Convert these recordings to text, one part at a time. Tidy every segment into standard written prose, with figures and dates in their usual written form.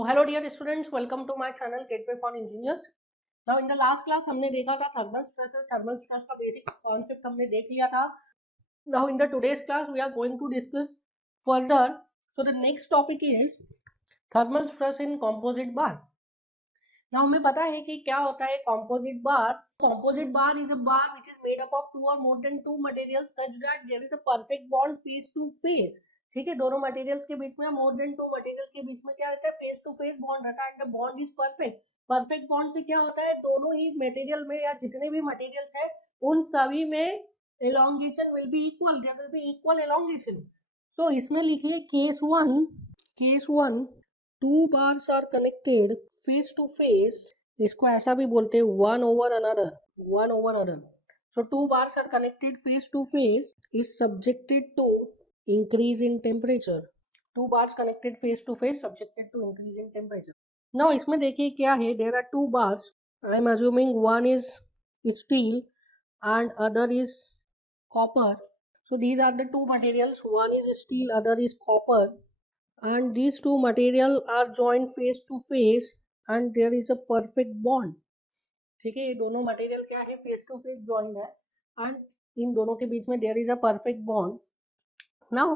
So hello dear students, welcome to my channel Gateway for Engineers. Now in the last class हमने देखा था thermal stress का basic concept हमने देख लिया था. Now in the today's class we are going to discuss further. So the next topic is thermal stress in composite bar. Now हमें पता है कि क्या होता है composite bar. Composite bar is a bar which is made up of two or more than two materials such that there is a perfect bond face to face. ठीक है, दोनों मटेरियल्स के बीच में मोर देन टू मटेरियल्स के बीच में क्या रहता है, फेस टू फेस बॉन्ड रहता है. And the bond is perfect. Perfect bond से क्या होता है, दोनों ही मटेरियल में या जितने भी मटेरियल्स है उन सभी में elongation will be equal, there will be equal elongation. So इसमें लिखिए case 1 two bars are connected face to face. इसको ऐसा भी बोलते हैं one over another. So two bars are connected face to face is subjected to increase in temperature. Two bars connected face to face subjected to increase in temperature. Now इसमें देखिए क्या है, there are two bars. I am assuming one is steel and other is copper. So these are the two materials. One is steel, other is copper, and these two material are joined face to face and there is a perfect bond. ठीक है, ये दोनों material क्या है, face to face joined है and इन दोनों के बीच में there is a perfect bond. Now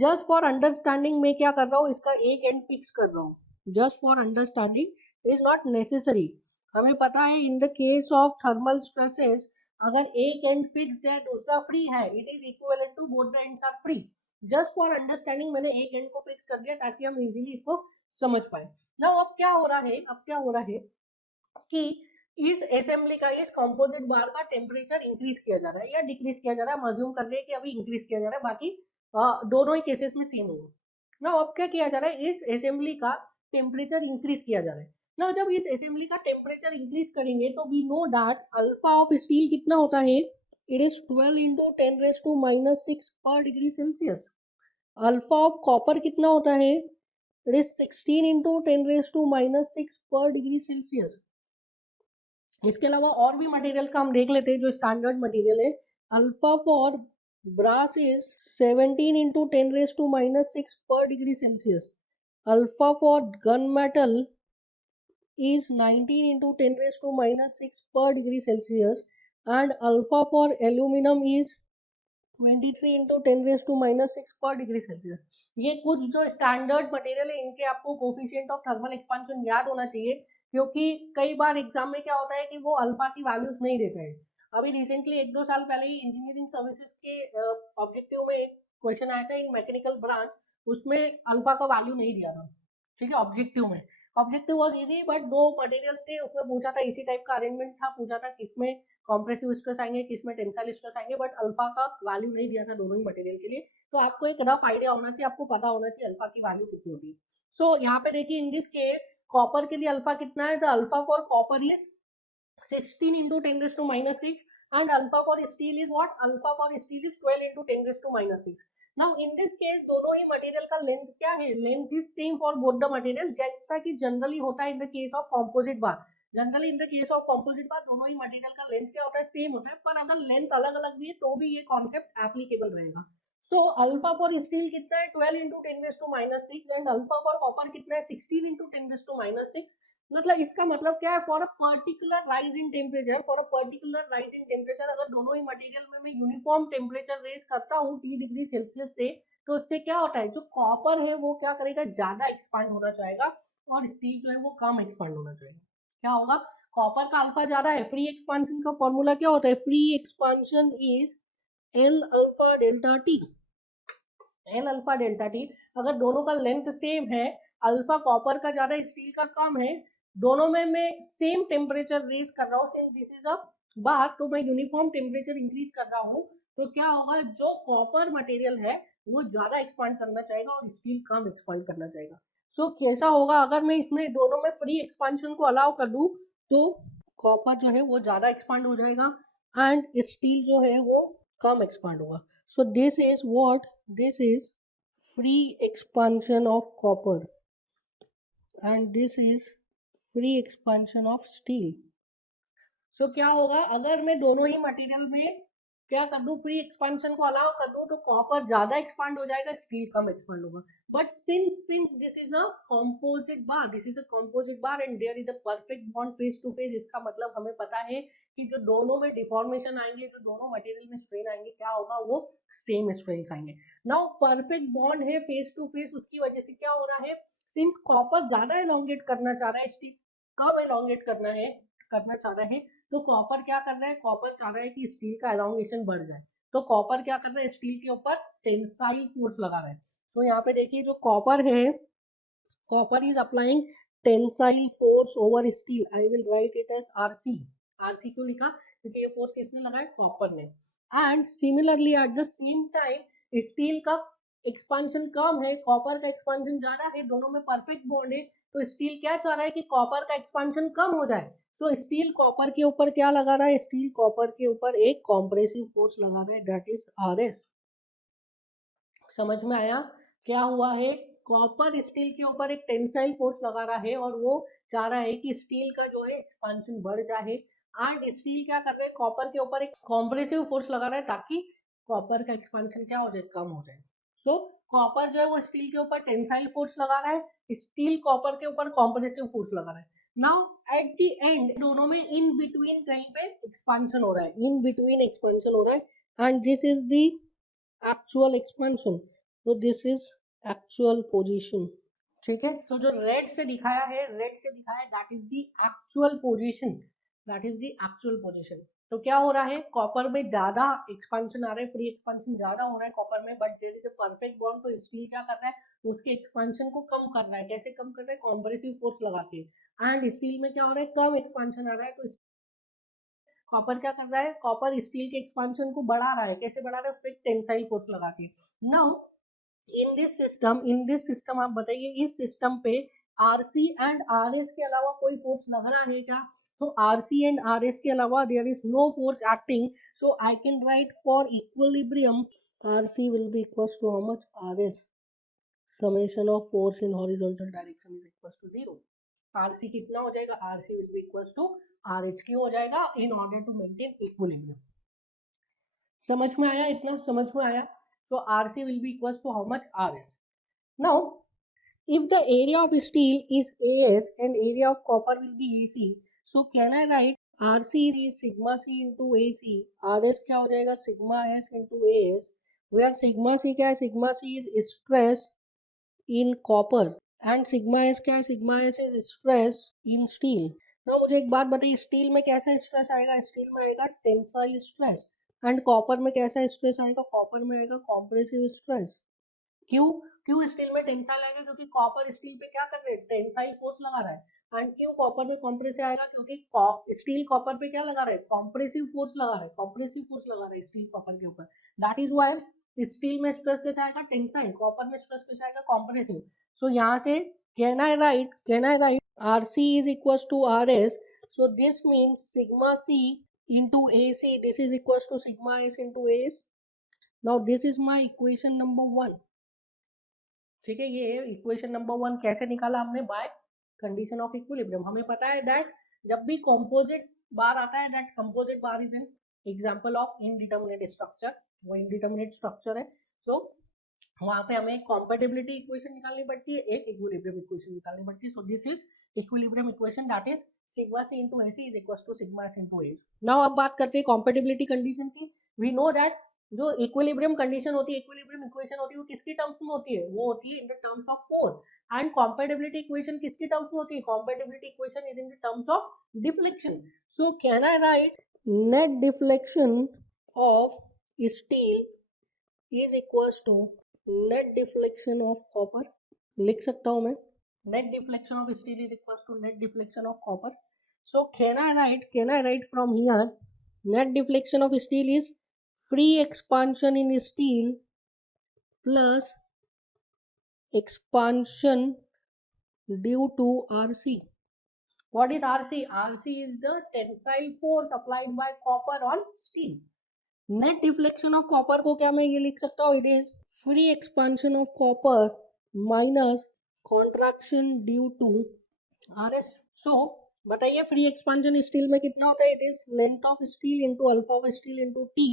just for understanding मैं क्या कर रहा हूँ, इसका एक एंड फिक्स कर रहा हूँ. Just for understanding, it is not necessary. हमें पता है in the case of thermal stresses अगर एक एंड फिक्स्ड है दूसरा फ्री है, it is equivalent to both the ends are free. Just for understanding मैंने एक एंड को फिक्स कर दिया ताकि हम इजीली इसको समझ पाए. नाउ अब क्या हो रहा है कि इस असेंबली का, इस कंपोजिट बार का टेम्परेचर इंक्रीज किया जा रहा है या डिक्रीज किया जा रहा है. हम अज्यूम कर रहे हैं कि अभी इंक्रीज किया जा रहा है, बाकी दोनों ही केसेस में सेम होगा. ना अब क्या किया जा रहा है, इस असेंबली का टेम्परेचर इंक्रीज किया जा रहा है. ना जब इस असेंबली का टेम्परेचर इंक्रीज करेंगे तो we know that alpha of steel कितना होता है, इट इज 12 into 10⁻⁻6 पर degree Celsius. Alpha of copper कितना होता है, इट इज 16 into 10⁻⁻6 पर डिग्री सेल्सियस. इसके अलावा और भी मटेरियल का हम देख लेते हैं जो स्टैंडर्ड मटेरियल है. Alpha for brass is 17 into 10⁻⁻6 पर degree Celsius. Alpha for gun metal is 19 into 10⁻⁻6 per degree Celsius and alpha for aluminum is 23 into 10⁻⁻6 per degree Celsius. ये कुछ जो स्टैंडर्ड मटेरियल है इनके आपको कोफिशिएंट ऑफ थर्मल एक्सपांशन याद होना चाहिए, क्योंकि कई बार एग्जाम में क्या होता है कि वो अल्फा की वैल्यूज नहीं देते हैं. अभी रिसेंटली 1-2 साल पहले ही इंजीनियरिंग सर्विसेज के ऑब्जेक्टिव में एक क्वेश्चन आया था इन मैकेनिकल ब्रांच, उसमें अल्फा का वैल्यू नहीं दिया था. ठीक है, ऑब्जेक्टिव वाज इजी, बट दो मटेरियल्स थे उसमें पूछा था, इसी टाइप का अरेंजमेंट था, पूछा था किसमें कॉम्प्रेसिव स्ट्रेस आएंगे किसमें टेंसाइल स्ट्रेस आएंगे, बट अल्फा का वैल्यू नहीं दिया था दोनों ही मटेरियल के लिए. तो आपको एक रफ आइडिया होना चाहिए, आपको पता होना चाहिए अल्फा की वैल्यू कितनी होती है. सो यहाँ पे देखिए इन दिस केस कॉपर के लिए अल्फा कितना है, the alpha for copper is 16 into 10⁻⁻6 and alpha for steel is what, alpha for steel is 12 into 10⁻⁻6. now in this case दोनों ही मटेरियल का लेंथ क्या है, length is same for both the material, जैसा कि generally होता है in the case of composite bar. Generally in the case of composite bar दोनों ही मटेरियल का लेंथ क्या होता है, सेम होता है, पर अगर लेंथ अलग अलग भी है तो भी ये कॉन्सेप्ट एप्लीकेबल रहेगा. सो अल्फा फॉर स्टील कितना है, 12 into 10⁻⁻6 and alpha for copper कितना है, 16 into 10⁻⁻6. मतलब इसका मतलब क्या है, for a particular rise in temperature, अगर दोनों ही मटेरियल में मैं यूनिफॉर्म टेम्परेचर रेज करता हूँ 3 डिग्री सेल्सियस से, तो उससे क्या होता है, जो कॉपर है वो क्या करेगा, ज्यादा एक्सपांड होना चाहेगा और स्टील जो है वो कम एक्सपांड होना चाहेगा. क्या होगा, कॉपर का अल्फा ज्यादा है. फ्री एक्सपांशन का फॉर्मूला क्या होता है, free expansion is L alpha delta T. अगर दोनों का लेंथ सेम है, अल्फा कॉपर का ज्यादा स्टील का कम है, दोनों में मैं सेम टेम्परेचर रेज कर रहा हूँ, सिंस दिस इज अ बार, तो मैं यूनिफॉर्म टेम्परेचर इंक्रीज कर रहा हूँ, तो क्या होगा, जो कॉपर मटेरियल है वो ज्यादा एक्सपांड करना चाहेगा और स्टील कम एक्सपांड करना चाहेगा. सो कैसा होगा, अगर मैं इसमें दोनों में फ्री एक्सपांशन को अलाउ कर दूं तो कॉपर जो है वो ज्यादा एक्सपांड हो जाएगा एंड स्टील जो है वो कम एक्सपांड होगा. सो this is what, this is free expansion of copper and this is free expansion of steel. So क्या होगा, अगर मैं दोनों ही मटेरियल में क्या कर दूं, फ्री एक्सपांशन को अलाउ कर दूं, तो कॉपर ज्यादा एक्सपांड हो जाएगा, स्टील कम एक्सपांड होगा. But since this is a composite bar, this is a composite bar and there is a perfect bond face to face, इसका मतलब हमें पता है कि जो दोनों में डिफॉर्मेशन आएंगे, जो दोनों मटेरियल में स्ट्रेन आएंगे, क्या होगा, वो सेम स्ट्रेन आएंगे. नाउ परफेक्ट बॉन्ड है फेस टू फेस, उसकी वजह से क्या हो रहा है, सिंस कॉपर ज्यादा एलोंगेट करना चाह रहा है, स्टील कम एलोंगेट करना चाह रहा है, तो कॉपर क्या कर रहा है, कॉपर चाह रहा है कि स्टील का एलोंगेशन बढ़ जाए, तो कॉपर क्या कर रहा है, स्टील के ऊपर टेंसाइल फोर्स लगा रहा है. तो यहाँ पे देखिए जो कॉपर है, copper is applying tensile force over steel. I will write it as R. R क्यों लिखा, क्योंकि ये फोर्स किसने लगाया, कॉपर ने. And similarly at the same time steel का एक्सपांशन कम है, कॉपर का एक्सपांशन ज्यादा है, दोनों में परफेक्ट बॉन्ड है, तो स्टील क्या चाह रहा है कि कॉपर का एक्सपांशन कम हो जाए. सो स्टील कॉपर के ऊपर क्या लगा रहा है, स्टील कॉपर के ऊपर एक कॉम्प्रेसिव फोर्स लगा रहा है, दैट इज आरएस. समझ में आया क्या हुआ है, कॉपर स्टील के ऊपर एक टेंसाइल फोर्स लगा रहा है और वो चाह रहा है कि स्टील का जो है एक्सपांशन बढ़ जाए, एंड स्टील क्या कर रहे हैं, कॉपर के ऊपर एक कॉम्प्रेसिव फोर्स लगा रहा है ताकि कॉपर का एक्सपांशन क्या हो जाए, कम हो जाए. सो कॉपर जो है वो स्टील के ऊपर टेंसाइल फोर्स लगा रहा है, स्टील कॉपर के ऊपर कॉम्प्रेसिव फोर्स लगा रहा है. नाउ एट द एंड दोनों में इन बिटवीन कहीं पे एक्सपांशन हो रहा है, इन बिटवीन एक्सपांशन हो रहा है, and this is the actual expansion. So this is actual position. ठीक है, तो जो रेड से दिखाया है, that is the actual position, तो क्या हो रहा है, कॉपर में ज्यादा एक्सपांशन आ रहा है, फ्री एक्सपांशन ज्यादा हो रहा है कॉपर में, but there is a perfect bond, तो स्टील क्या कर रहा है, उसके एक्सपांशन को कम कर रहा है. कैसे कम कर रहा है, कॉम्प्रेसिव फोर्स लगा के. एंड स्टील में क्या हो रहा है, कम एक्सपांशन आ रहा है, तो कॉपर क्या कर रहा है, कॉपर स्टील के एक्सपांशन को बढ़ा रहा है. कैसे बढ़ा रहा है, उस पर टेंसाइल फोर्स लगा के. नाउ इन दिस सिस्टम आप बताइए, इस सिस्टम पे आरसी एंड आरएस के अलावा कोई फोर्स लग रहा है क्या, तो आरसी एंड आरएस के अलावा there is no force acting. So I can write for equilibrium RC will be equals to how much, RS summation of force in horizontal direction is equals to 0. RC कितना हो जाएगा, RC will be equals to RH Q हो जाएगा, in order to maintain equilibrium. समझ में आया, इतना समझ में आया. तो RC will be equals to how much, RS. Now if the area of steel is AS and area of copper will be AC, so can I write RC is sigma C into AC, RS क्या हो जाएगा, sigma S into AS, where sigma C क्या है, sigma C is stress in copper and sigma S क्या है, sigma S is stress in steel. now मुझे एक बात बताइए, स्टील में कैसा स्ट्रेस आएगा, स्टील में आएगा टेंसाइल स्ट्रेस, एंड कॉपर में कैसा स्ट्रेस आएगा, कॉपर में आएगा कॉम्प्रेसिव स्ट्रेस. क्यों, क्यों स्टील में टेंसाइल आएगा, क्योंकि कॉपर स्टील पे क्या कर रहे हैं, टेंसाइल फोर्स लगा रहा है. एंड क्यों कॉपर में कॉम्प्रेसिव आएगा, क्योंकि स्टील कॉपर पे क्या लगा रहा है, कॉम्प्रेसिव फोर्स लगा रहा है, स्टील कॉपर के ऊपर. दैट इज व्हाई स्टील में स्ट्रेस कैसे आएगा, टेंसाइल, कॉपर में स्ट्रेस कैसे आएगा, कॉम्प्रेसिव. सो यहाँ से can I right RC is equals to RS. So this means sigma C into AC, this is equals to sigma S into AS. Now this is my equation number 1. ठीक है, ये equation number 1 कैसे निकाला हमने, bye condition of equilibrium. हमें पता है that जब भी कंपोजिट बार आता है, that composite bar is an example of indeterminate structure, वो इनडिटरमिनेट स्ट्रक्चर है. सो वहां पे हमें कंपैटिबिलिटी इक्वेशन निकालनी पड़ती है, एक इक्विलिब्रियम इक्वेशन निकालनी पड़ती है. So this is equilibrium equation, that is sigma C into AC is equals to sigma S into S. Now अब बात करते हैं कंपैटिबिलिटी कंडीशन की. वी नो दैट जो इक्विलिब्रियम कंडीशन होती है, इक्विलिब्रियम इक्वेशन होती है, वो किसकी टर्म्स में होती है, वो होती है in the terms of force. And compatibility equation किसकी टर्म्स में होती है, compatibility equation is in the terms of deflection. So can I right net deflection of steel is equals to net deflection of copper. लिख सकता हूं मैं, net deflection of steel is equals to net deflection of copper. So can I write from here, net deflection of steel is free expansion in steel plus expansion due to RC. What is RC? RC is the tensile force applied by copper on steel. Net deflection of copper को क्या मैं ये लिख सकता हूँ, it is free expansion of copper minus contraction due to RS. So बताइए free expansion steel में कितना होता है, it is length of steel into alpha of steel into T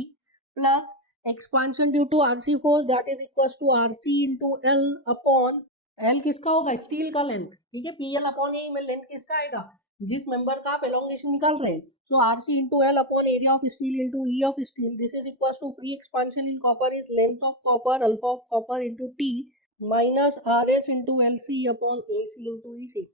plus expansion due to RC force that is equals to RC into L upon L किसका होगा steel का length, ठीक है, PL upon ए में लेंथ किसका आएगा जिस member का आप एलोंगेशन निकाल रहे हैं. सो RC into L upon area of steel into E of steel, this is equals to free expansion in copper is length of copper alpha of copper into T minus RS into LC upon AC into EC.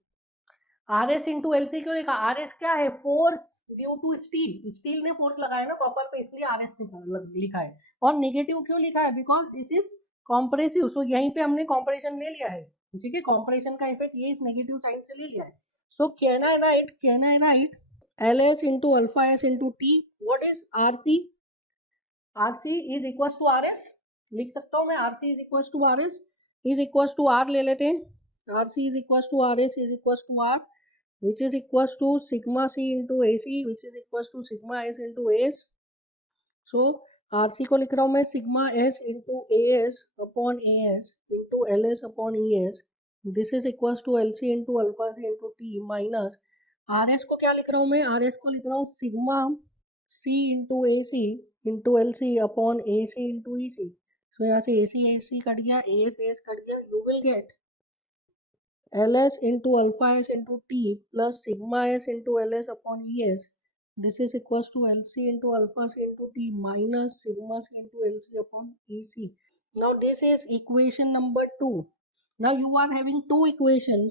RS into LC क्यों लिखा, RS क्या है force due to steel, steel ने force लगाया ना copper पे इसलिए RS लिखा है. और नेगेटिव क्यों लिखा है बिकॉज दिस इज कॉम्प्रेसिव. सो यहीं पे हमने कॉम्प्रेशन ले लिया है, ठीक है, कॉम्प्रेशन का इफेक्ट ये इस नेगेटिव साइन से ले लिया है. So can I right LS into alpha S into T, what is RC? RC is equals to RS, लिख सकता हूँ मैं RC is equals to RS is equals to R ले लेते हैं. RC is equals to RS is equals to R which is equals to sigma C into AC which is equals to sigma S into AS. So RC को लिख रहा हूँ मैं sigma S into AS upon AS into LS upon ES. This is equals to LC into alpha C into T minus RS को क्या लिख रहा हूँ मैं, RS को लिख रहा हूँ sigma C into AC into LC upon AC into EC. So यहाँ से AC कट गया, AS कट गया, you will get LS into alpha S into T plus sigma S into LS upon ES. This is equals to LC into alpha C into T minus sigma C into LC upon EC. Now this is equation number 2. Now you are having two equation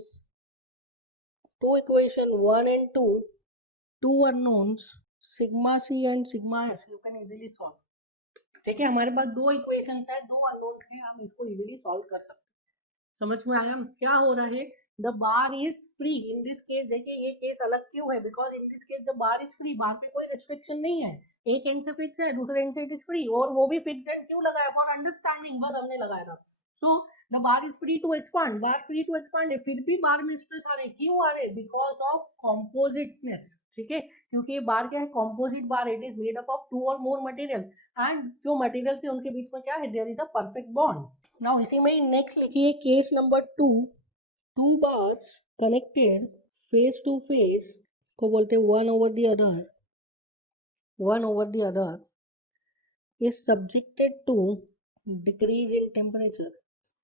1 and 2, two unknowns sigma C and sigma S. You can easily solve. ठीक है, हमारे पास दो equations है, दो unknowns है, हम इसको easily solve कर सकते हैं. समझ में आया क्या हो रहा है. The bar is free in this case. देखिए ये केस अलग क्यों है because in this case the bar is free, bar पे कोई रिस्ट्रिक्शन नहीं है, एक एंड से फिक्स है दूसरे एंड से इट इज फ्री, और वो भी फिक्स एंड क्यों लगाया फॉर अंडरस्टैंडिंग बस हमने लगाया था. So the bar is free to expand, bar free to expand है, फिर भी बार में स्ट्रेस आ रहे क्यों आ रहे बिकॉज ऑफ कॉम्पोजिटनेस. ठीक है, क्योंकि ये बार क्या है composite bar, it is made up of two और मोर मटेरियल एंड जो मटेरियल है उनके बीच में क्या है there is a perfect bond. Now इसी में नेक्स्ट लिखिए case number 2, two bars connected face to face को बोलते हैं one over the other is subjected to decrease in temperature.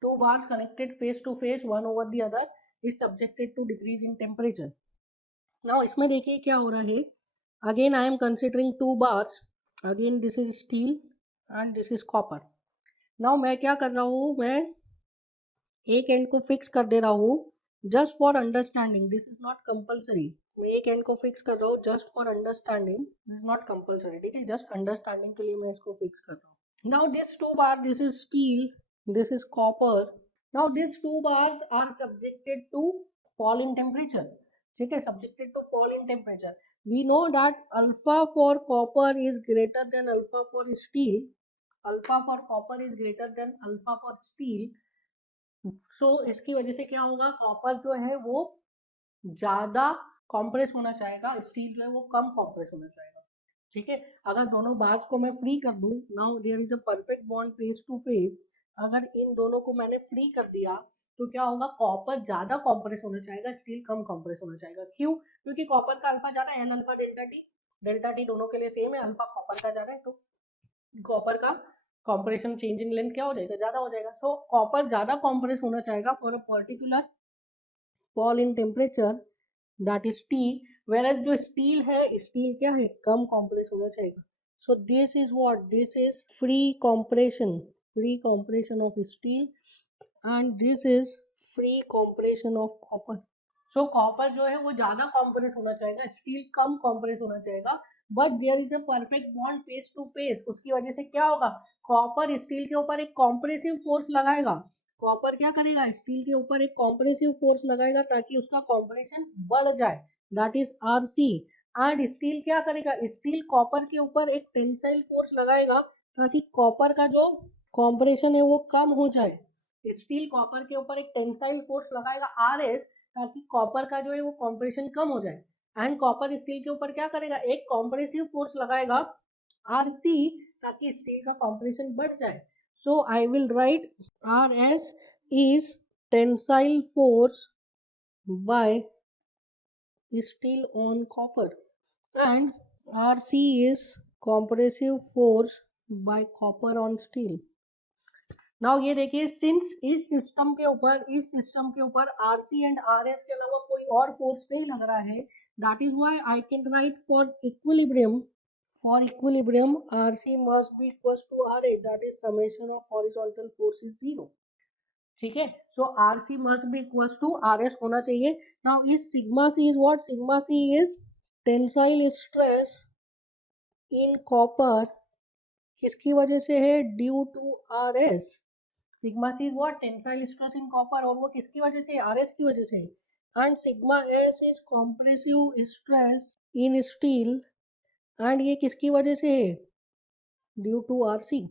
Two bars connected face to face one over the other is subjected to decrease in temperature. Now इसमें देखिए क्या हो रहा है. Again I am considering two bars. Again this is steel and this is copper. Now मैं क्या कर रहा हूँ, मैं एक एंड को फिक्स कर दे रहा हूँ just for understanding, this is not compulsory. मैं एक एंड को फिक्स कर रहा हूँ just for understanding, this is not compulsory. ठीक है, जस्ट अंडरस्टैंडिंग के लिए मैं इसको फिक्स कर रहा हूँ. Now this two bar, this is steel, this is copper. Now this two bars are subjected to fall in temperature. ठीक है, subjected to fall in temperature. We know that alpha for copper is greater than alpha for steel. Alpha for copper is greater than alpha for steel. So इसकी वजह से क्या होगा, copper जो है वो ज्यादा कॉम्प्रेस होना चाहेगा, स्टील जो है वो कम कॉम्प्रेस होना चाहेगा. ठीक है, अगर दोनों बार्स को मैं फ्री कर दूं, now there is a perfect bond face to face, अगर इन दोनों को मैंने फ्री कर दिया तो क्या होगा, कॉपर ज्यादा कॉम्प्रेस होना चाहेगा, स्टील कम कॉम्प्रेस होना चाहेगा. क्यों, क्योंकि कॉपर का अल्फा ज्यादा है, एन अल्फा डेल्टा टी दोनों के लिए सेम है, अल्फा कॉपर का ज्यादा है तो कॉपर का कॉम्प्रेशन चेंज इन लेंथ क्या हो जाएगा, ज्यादा हो जाएगा. सो कॉपर ज्यादा कॉम्प्रेस होना चाहेगा for a particular fall in temperature that is T, where जो स्टील है, स्टील क्या है कम कॉम्प्रेस होना चाहेगा. So this is what, this is free compression of steel and this is free compression of copper. So copper जो है वो ज्यादा कॉम्प्रेस होना चाहेगा, स्टील कम कॉम्प्रेस होना चाहेगा, but there is a perfect bond face to face. उसकी वजह से क्या होगा, कॉपर स्टील के ऊपर एक कॉम्प्रेसिव फोर्स लगाएगा. कॉपर क्या करेगा, स्टील के ऊपर एक कॉम्प्रेसिव फोर्स लगाएगा ताकि उसका कॉम्प्रेशन बढ़ जाए, that is RC. And steel क्या करेगा, स्टील कॉपर के ऊपर एक टेंसाइल फोर्स लगाएगा ताकि कॉपर का जो कॉम्प्रेशन है वो कम हो जाए. स्टील कॉपर के ऊपर एक टेंसाइल फोर्स लगाएगा आर एस ताकि कॉपर का जो है वो कॉम्प्रेशन कम हो जाए. एंड कॉपर स्टील के ऊपर क्या करेगा, एक कॉम्प्रेसिव फोर्स लगाएगा आरसी ताकि स्टील का कॉम्प्रेशन बढ़ जाए. So I will write RS is tensile force by steel on copper and RC is compressive force bye copper on steel. Now ये देखिए, सिंस इस सिस्टम के ऊपर आरसी एंड आरएस के अलावा कोई और फोर्स नहीं लग रहा है, that is why I can write for equilibrium RC must be equal to RS, that is summation of horizontal force is 0। ठीक है, so RC must be equal to RS होना चाहिए। नाउ इस sigma C is what? Sigma C is tensile stress in copper, किसकी वजह से है? Due to RS. Sigma C is what? Tensile stress in copper, और वो किसकी वजह से? आरएस की वजह से। And sigma S is compressive stress in steel, and ये किसकी वजह से है? Due to RC.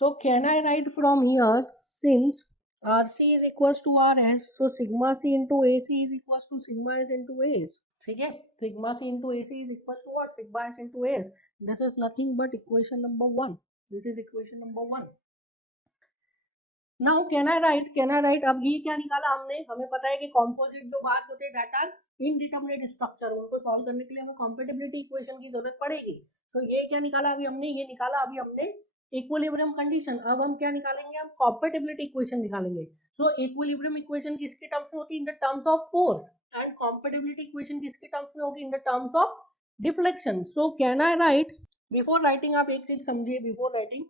So can I write from here, since RC is equals to RS, so sigma C into AC is equals to sigma S into AS. ठीक है, sigma C into AC is equals to what? Sigma S into AS. This is nothing but equation number 1. This is equation number 1. Now can I write? अब ये क्या निकाला हमने? हमें पता है कि composite जो बार्स होते हैं that are indeterminate structure, उनको solve करने के लिए हमें compatibility equation की जरूरत पड़ेगी। तो ये क्या निकाला अभी हमने? ये निकाला अभी हमने इक्विलिब्रियम कंडीशन। अब हम क्या निकालेंगे? हम कंपैटिबिलिटी इक्वेशन निकालेंगे। सो इक्विलिब्रियम इक्वेशन किसके टर्म्स में होती है? In the terms of force, and compatibility equation किसके टर्म्स में होगी? In the terms of deflection. So can I right, before writing आप एक चीज समझिए, बिफोर राइटिंग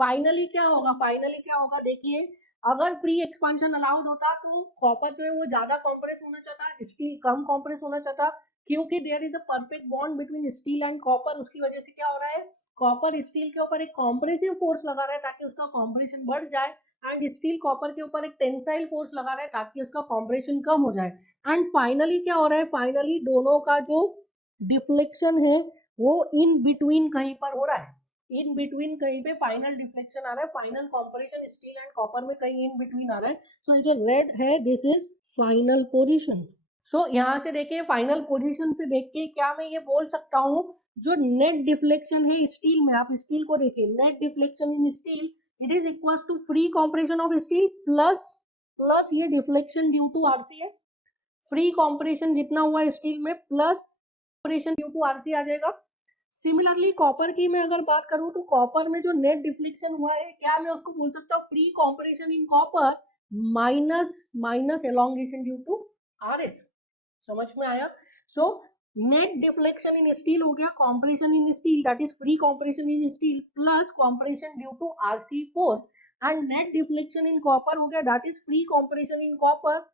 फाइनली क्या होगा? देखिए, अगर फ्री एक्सपांशन अलाउड होता तो कॉपर जो है वो ज्यादा कॉम्प्रेस होना चाहता, स्टील कम कॉम्प्रेस होना चाहता, क्योंकि there is a perfect bond between steel and copper. उसकी वजह से क्या हो रहा है? कॉपर स्टील के ऊपर एक कॉम्प्रेसिव फोर्स लगा रहा है ताकि उसका कॉम्प्रेशन बढ़ जाए, एंड स्टील कॉपर के ऊपर एक टेंसाइल फोर्स लगा रहा है ताकि उसका कॉम्प्रेशन कम हो जाए। एंड फाइनली क्या हो रहा है? फाइनली दोनों का जो डिफ्लेक्शन है वो इन बिटवीन कहीं पर हो रहा है, इन बिटवीन कहीं पे फाइनल डिफ्लेक्शन आ रहा है, final compression steel and copper में कहीं इन बिटवीन आ रहा है। सो जो रेड है, दिस इज फाइनल पोजीशन। सो यहाँ से देखिए, फाइनल पोजीशन से देख के क्या मैं ये बोल सकता हूँ, जो नेट डिफ्लेक्शन है स्टील में, आप स्टील को देखिए, net deflection in steel it is equal to free compression of steel plus ये डिफ्लेक्शन ड्यू टू आरसी है। फ्री कॉम्प्रेशन जितना हुआ स्टील में plus compression due to RC आ जाएगा। सिमिलरली कॉपर की मैं अगर बात करूं तो कॉपर में जो नेट डिफ्लेक्शन हुआ है, क्या मैं उसको बोल सकता हूँ? Free compression in copper minus elongation due to RS. समझ में आया? So net deflection in steel हो गया compression in steel, that is free compression in steel plus compression due to RC force, and net deflection in copper हो गया that is free compression in copper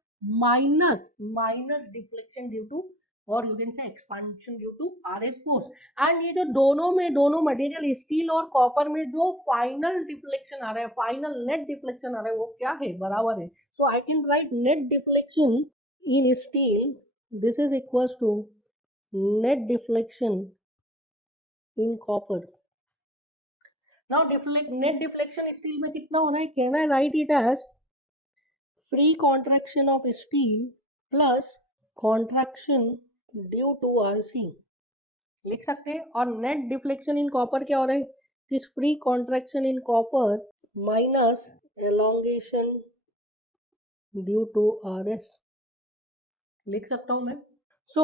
minus deflection due to, और you can say expansion due to RS force. And ये जो दोनों material steel और copper में जो final deflection आ रहा है, फाइनल नेट डिफ्लेक्शन आ रहा है, वो क्या है? बराबर है। So I can write net deflection in steel, this is equals to net deflection in copper. Now net deflection steel में कितना होना है? Can I write it as free contraction of steel plus contraction due to RC, लिख सकते हैं। और net deflection in copper क्या हो रहा है? This free contraction in copper minus elongation due to RS, लिख सकता हूं मैं। सो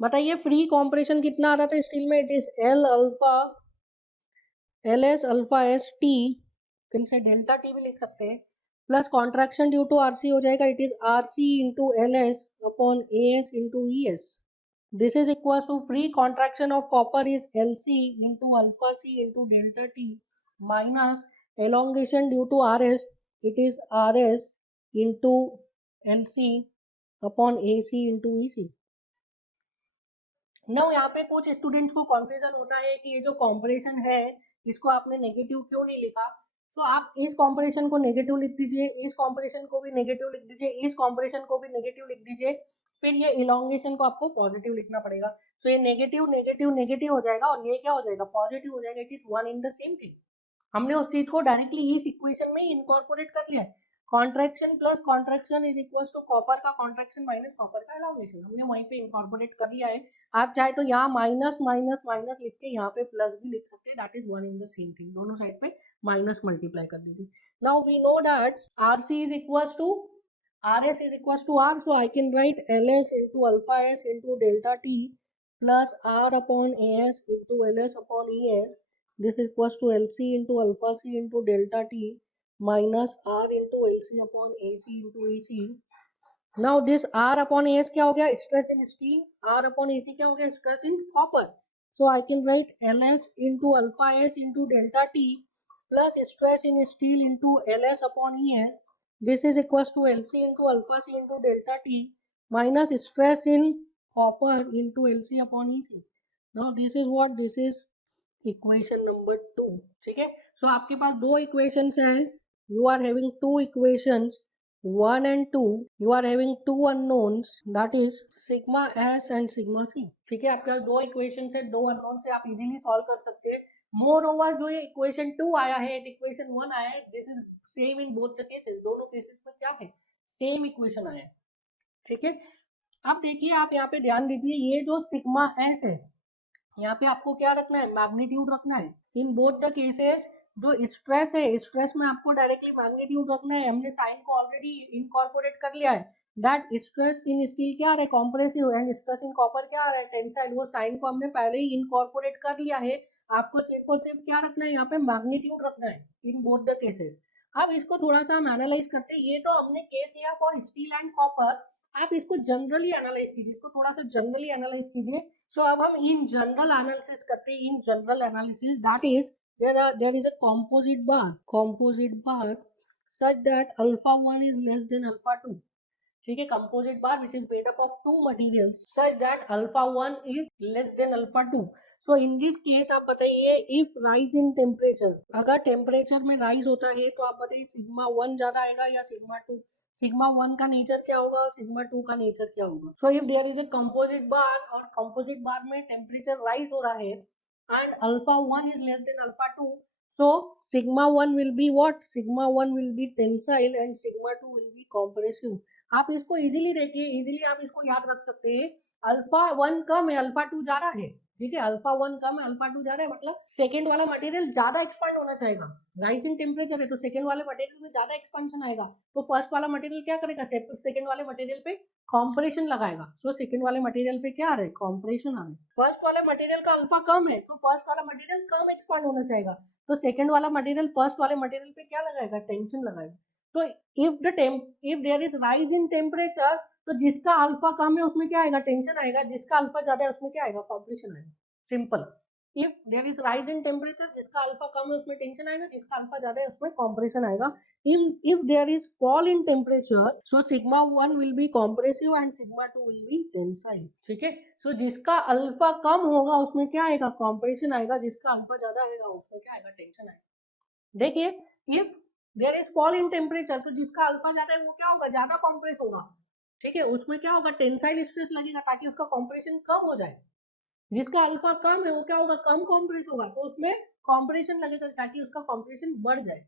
बताइए, फ्री कॉम्प्रेशन कितना आ रहा था स्टील में? It is L S alpha S T, से डेल्टा टी भी लिख सकते हैं, plus contraction due to RC हो जाएगा, it is RC into L S upon A S into E S. This is equal to free contraction of copper is L C into alpha C into delta T minus elongation due to R S, it is R S into L C upon A C into E C. Now यहाँ पे कुछ students को confusion होता है कि ये जो compression है इसको आपने नेगेटिव क्यों नहीं लिखा। सो आप इस कॉम्प्रेशन को नेगेटिव लिख दीजिए, इस कॉम्प्रेशन को भी नेगेटिव लिख दीजिए, इस कॉम्प्रेशन को भी नेगेटिव लिख दीजिए, फिर ये इलोंगेशन को आपको पॉजिटिव लिखना पड़ेगा। सो ये नेगेटिव नेगेटिव नेगेटिव हो जाएगा और ये क्या हो जाएगा? पॉजिटिव हो जाएगा। It is one in the same thing. हमने उस चीज को डायरेक्टली इस इक्वेशन में इनकॉर्पोरेट कर लिया है। Contraction plus contraction is equal to copper का कॉन्ट्रैक्शन माइनस कॉपर का एलोंगेशन, हमने वहीं पे इनकॉर्पोरेट कर लिया है। आप चाहे तो यहाँ माइनस माइनस माइनस लिख के यहाँ पे प्लस भी लिख सकते हैं, that is one in the same thing. दोनों साइड पे माइनस मल्टीप्लाई कर दीजिए। Now we know that RC is equal to RS is equals to R, so I can write LS into alpha S into delta T plus R upon AS into LS upon ES. this is equals to LC into alpha C into delta T minus R into LC upon AC into EC. Now this R upon AS क्या हो गया, stress in steel, R upon AC क्या हो गया, stress in copper. So I can write LS into alpha S into delta T plus stress in steel into LS upon ES. This is equals to LC into alpha C into delta T minus stress in copper into LC upon EC. Now this is what, this is equation number 2. ठीक है, so आपके पास दो equations हैं, you are having two equations 1 and 2, you are having two unknowns, that is sigma s and sigma c. ठीक है, आपके पास दो इक्वेशन है, दो अननोन से आप इजीली सॉल्व कर सकते हैं. मोर ओवर जो ये इक्वेशन 2 आया है, इक्वेशन 1 आया है, this is same in both the cases. दोनों केसेस में क्या है, सेम इक्वेशन आया है. ठीक है, अब देखिए आप यहाँ पे ध्यान दीजिए, ये जो सिग्मा एस है, यहाँ पे आपको क्या रखना है, मैग्नीट्यूड रखना है. इन बोथ द केसेस जो स्ट्रेस है, स्ट्रेस में आपको डायरेक्टली मैग्नीट्यूड रखना है. हमने साइन को ऑलरेडी इनकॉर्पोरेट कर लिया है. दैट स्ट्रेस इन स्टील क्या आ रहा है, compressive, and stress in copper क्या आ रहा है, टेंसाइल. वो साइन को हमने पहले ही इनकॉर्पोरेट कर लिया है. आपको सिर्फ और सिर्फ क्या रखना है, यहाँ पे मैग्नीट्यूड रखना है इन बोथ द केसेस. अब इसको थोड़ा सा हम एनालाइज करते हैं. ये तो हमने केस लिया फॉर स्टील एंड कॉपर. आप इसको जनरली एनालाइज कीजिए, इसको थोड़ा सा जनरली एनालाइज कीजिए. So अब हम in general analysis करते हैं. In general analysis, that is there is a composite bar such that alpha 1 is less than alpha 2. ठीक है, composite bar which is made up of two materials such that alpha 1 is less than alpha 2. So in this case आप बताइए, if rise in temperature, अगर temperature में rise होता है तो आप बताइए सिग्मा 1 ज्यादा आएगा या सिग्मा 2. सिग्मा 1 का नेचर क्या होगा, सिग्मा 2 का नेचर क्या होगा. So if there is a composite bar और कंपोजिट बार में टेम्परेचर राइज हो रहा है and alpha 1 is less than alpha 2, so sigma 1 will be what, sigma 1 will be tensile and sigma 2 will be compressive. आप इसको easily देखिए, easily आप इसको याद रख सकते हैं. अल्फा 1 कम है, अल्फा 2 जा रहा है. ठीक है, अल्फा 1 कम है, अल्फा 2 जा रहा है, मतलब सेकंड वाला मटेरियल ज्यादा एक्सपांड होना चाहेगा. राइज इन टेम्परेचर है तो सेकंड वाले मटेरियल में ज्यादा एक्सपांशन आएगा. तो फर्स्ट वाला मटेरियल क्या करेगा, सेकंड वाले मटेरियल पे कॉम्प्रेशन लगाएगा. सो सेकंड वाले मटेरियल पे क्या आ रहा है, कॉम्प्रेशन आ रहा है. फर्स्ट वाले मटेरियल का अल्फा कम है तो फर्स्ट वाला मटेरियल कम एक्सपांड होना चाहेगा. तो सेकंड वाला मटेरियल फर्स्ट वाले मटेरियल पे क्या लगाएगा, टेंशन लगाएगा. तो if there is rise in temperature, तो जिसका अल्फा कम है उसमें क्या आएगा, टेंशन आएगा. जिसका अल्फा ज्यादा है उसमें क्या आएगा, कॉम्प्रेशन आएगा. Simple. If there is rise in temperature, जिसका अल्फा कम है उसमें टेंशन आएगा, जिसका अल्फा ज्यादा है उसमें कॉम्प्रेशन आएगा. if there is fall in temperature, so sigma 1 will be compressive and sigma 2 will be tensile. ठीक है, so जिसका अल्फा कम होगा उसमें क्या आएगा, कॉम्प्रेशन आएगा. जिसका अल्फा ज्यादा आएगा उसमें क्या आएगा, टेंशन आएगा. देखिए, if there is fall in temperature, तो जिसका अल्फा ज्यादा है वो क्या होगा, ज्यादा कॉम्प्रेस होगा. ठीक है, उसमें क्या होगा, टेंसाइल स्ट्रेस लगेगा ताकि उसका कॉम्प्रेशन कम हो जाए. जिसका अल्फा कम है वो क्या होगा, कम कॉम्प्रेस होगा, तो उसमें कॉम्प्रेशन लगेगा ताकि उसका कॉम्प्रेशन बढ़ जाए.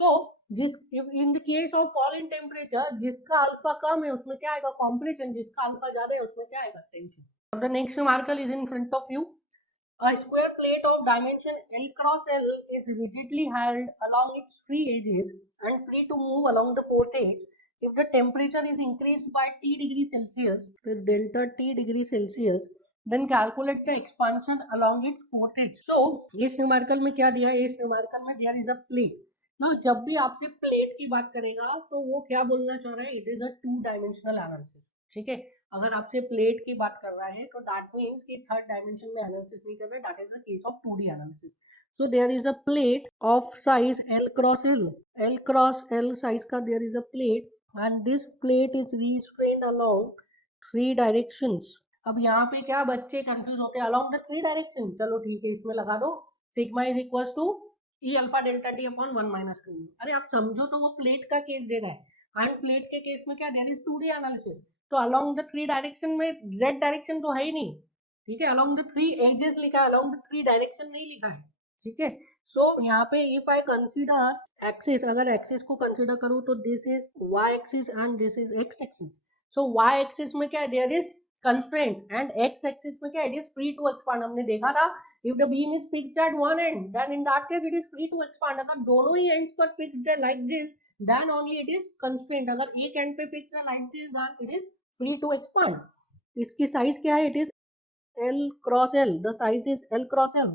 सो जिस इन the case of fall in temperature, जिसका अल्फा कम है उसमें क्या आएगा, कॉम्प्रेशन. जिसका अल्फा ज्यादा है उसमें क्या आएगा, tension. The next numerical is in front of you. A square plate of dimension L cross L is rigidly held along its three edges and free to move along the fourth edge. If the temperature is increased by T degree Celsius with delta T degree Celsius, then calculate the expansion along its fourth edge. So इस numerical में क्या दिया है, इस numerical में there is a plate. Now जब भी आपसे प्लेट की बात करेगा तो वो क्या बोलना चाह रहा है, it is a two dimensional analysis. ठीक है, अगर आपसे प्लेट की बात कर रहा है तो दैट मींस कि थर्ड डायमेंशन में एनालिसिस नहीं कर रहा है. That is the case of 2D analysis. So there is a plate of size L cross L. L cross L size का there is a plate and this plate is restrained along three directions. अब यहाँ पे क्या बच्चे confuse होते हैं, along the three direction. चलो ठीक है, इसमें लगा दो sigma is equal to E alpha delta T upon 1 minus 2. अरे आप समझो तो वो प्लेट का केस दे रहा है एंड प्लेट के केस में क्या, देयर इज 2D एनालिसिस. तो अलोंग द थ्री डायरेक्शन में z डायरेक्शन तो है ही नहीं. ठीक है, अलोंग द थ्री एजेस लिखा है, अलोंग द थ्री डायरेक्शन नहीं लिखा है. ठीक है, सो यहाँ पे इफ आई कंसीडर एक्सिस, अगर एक्सिस को कंसीडर करूँ तो this is y axis and this is x axis. So y axis में क्या है, there is constraint and x axis में क्या है, it is free to expand. हमने देखा था if the beam is fixed at one end, then in that case it is free to expand. अगर दोनों ही ends पर fixed है like this, then only it is constrained. अगर एक end पे fixed है like this, then it is free to expand. इसकी size क्या है, it is L cross L. The size is L cross L.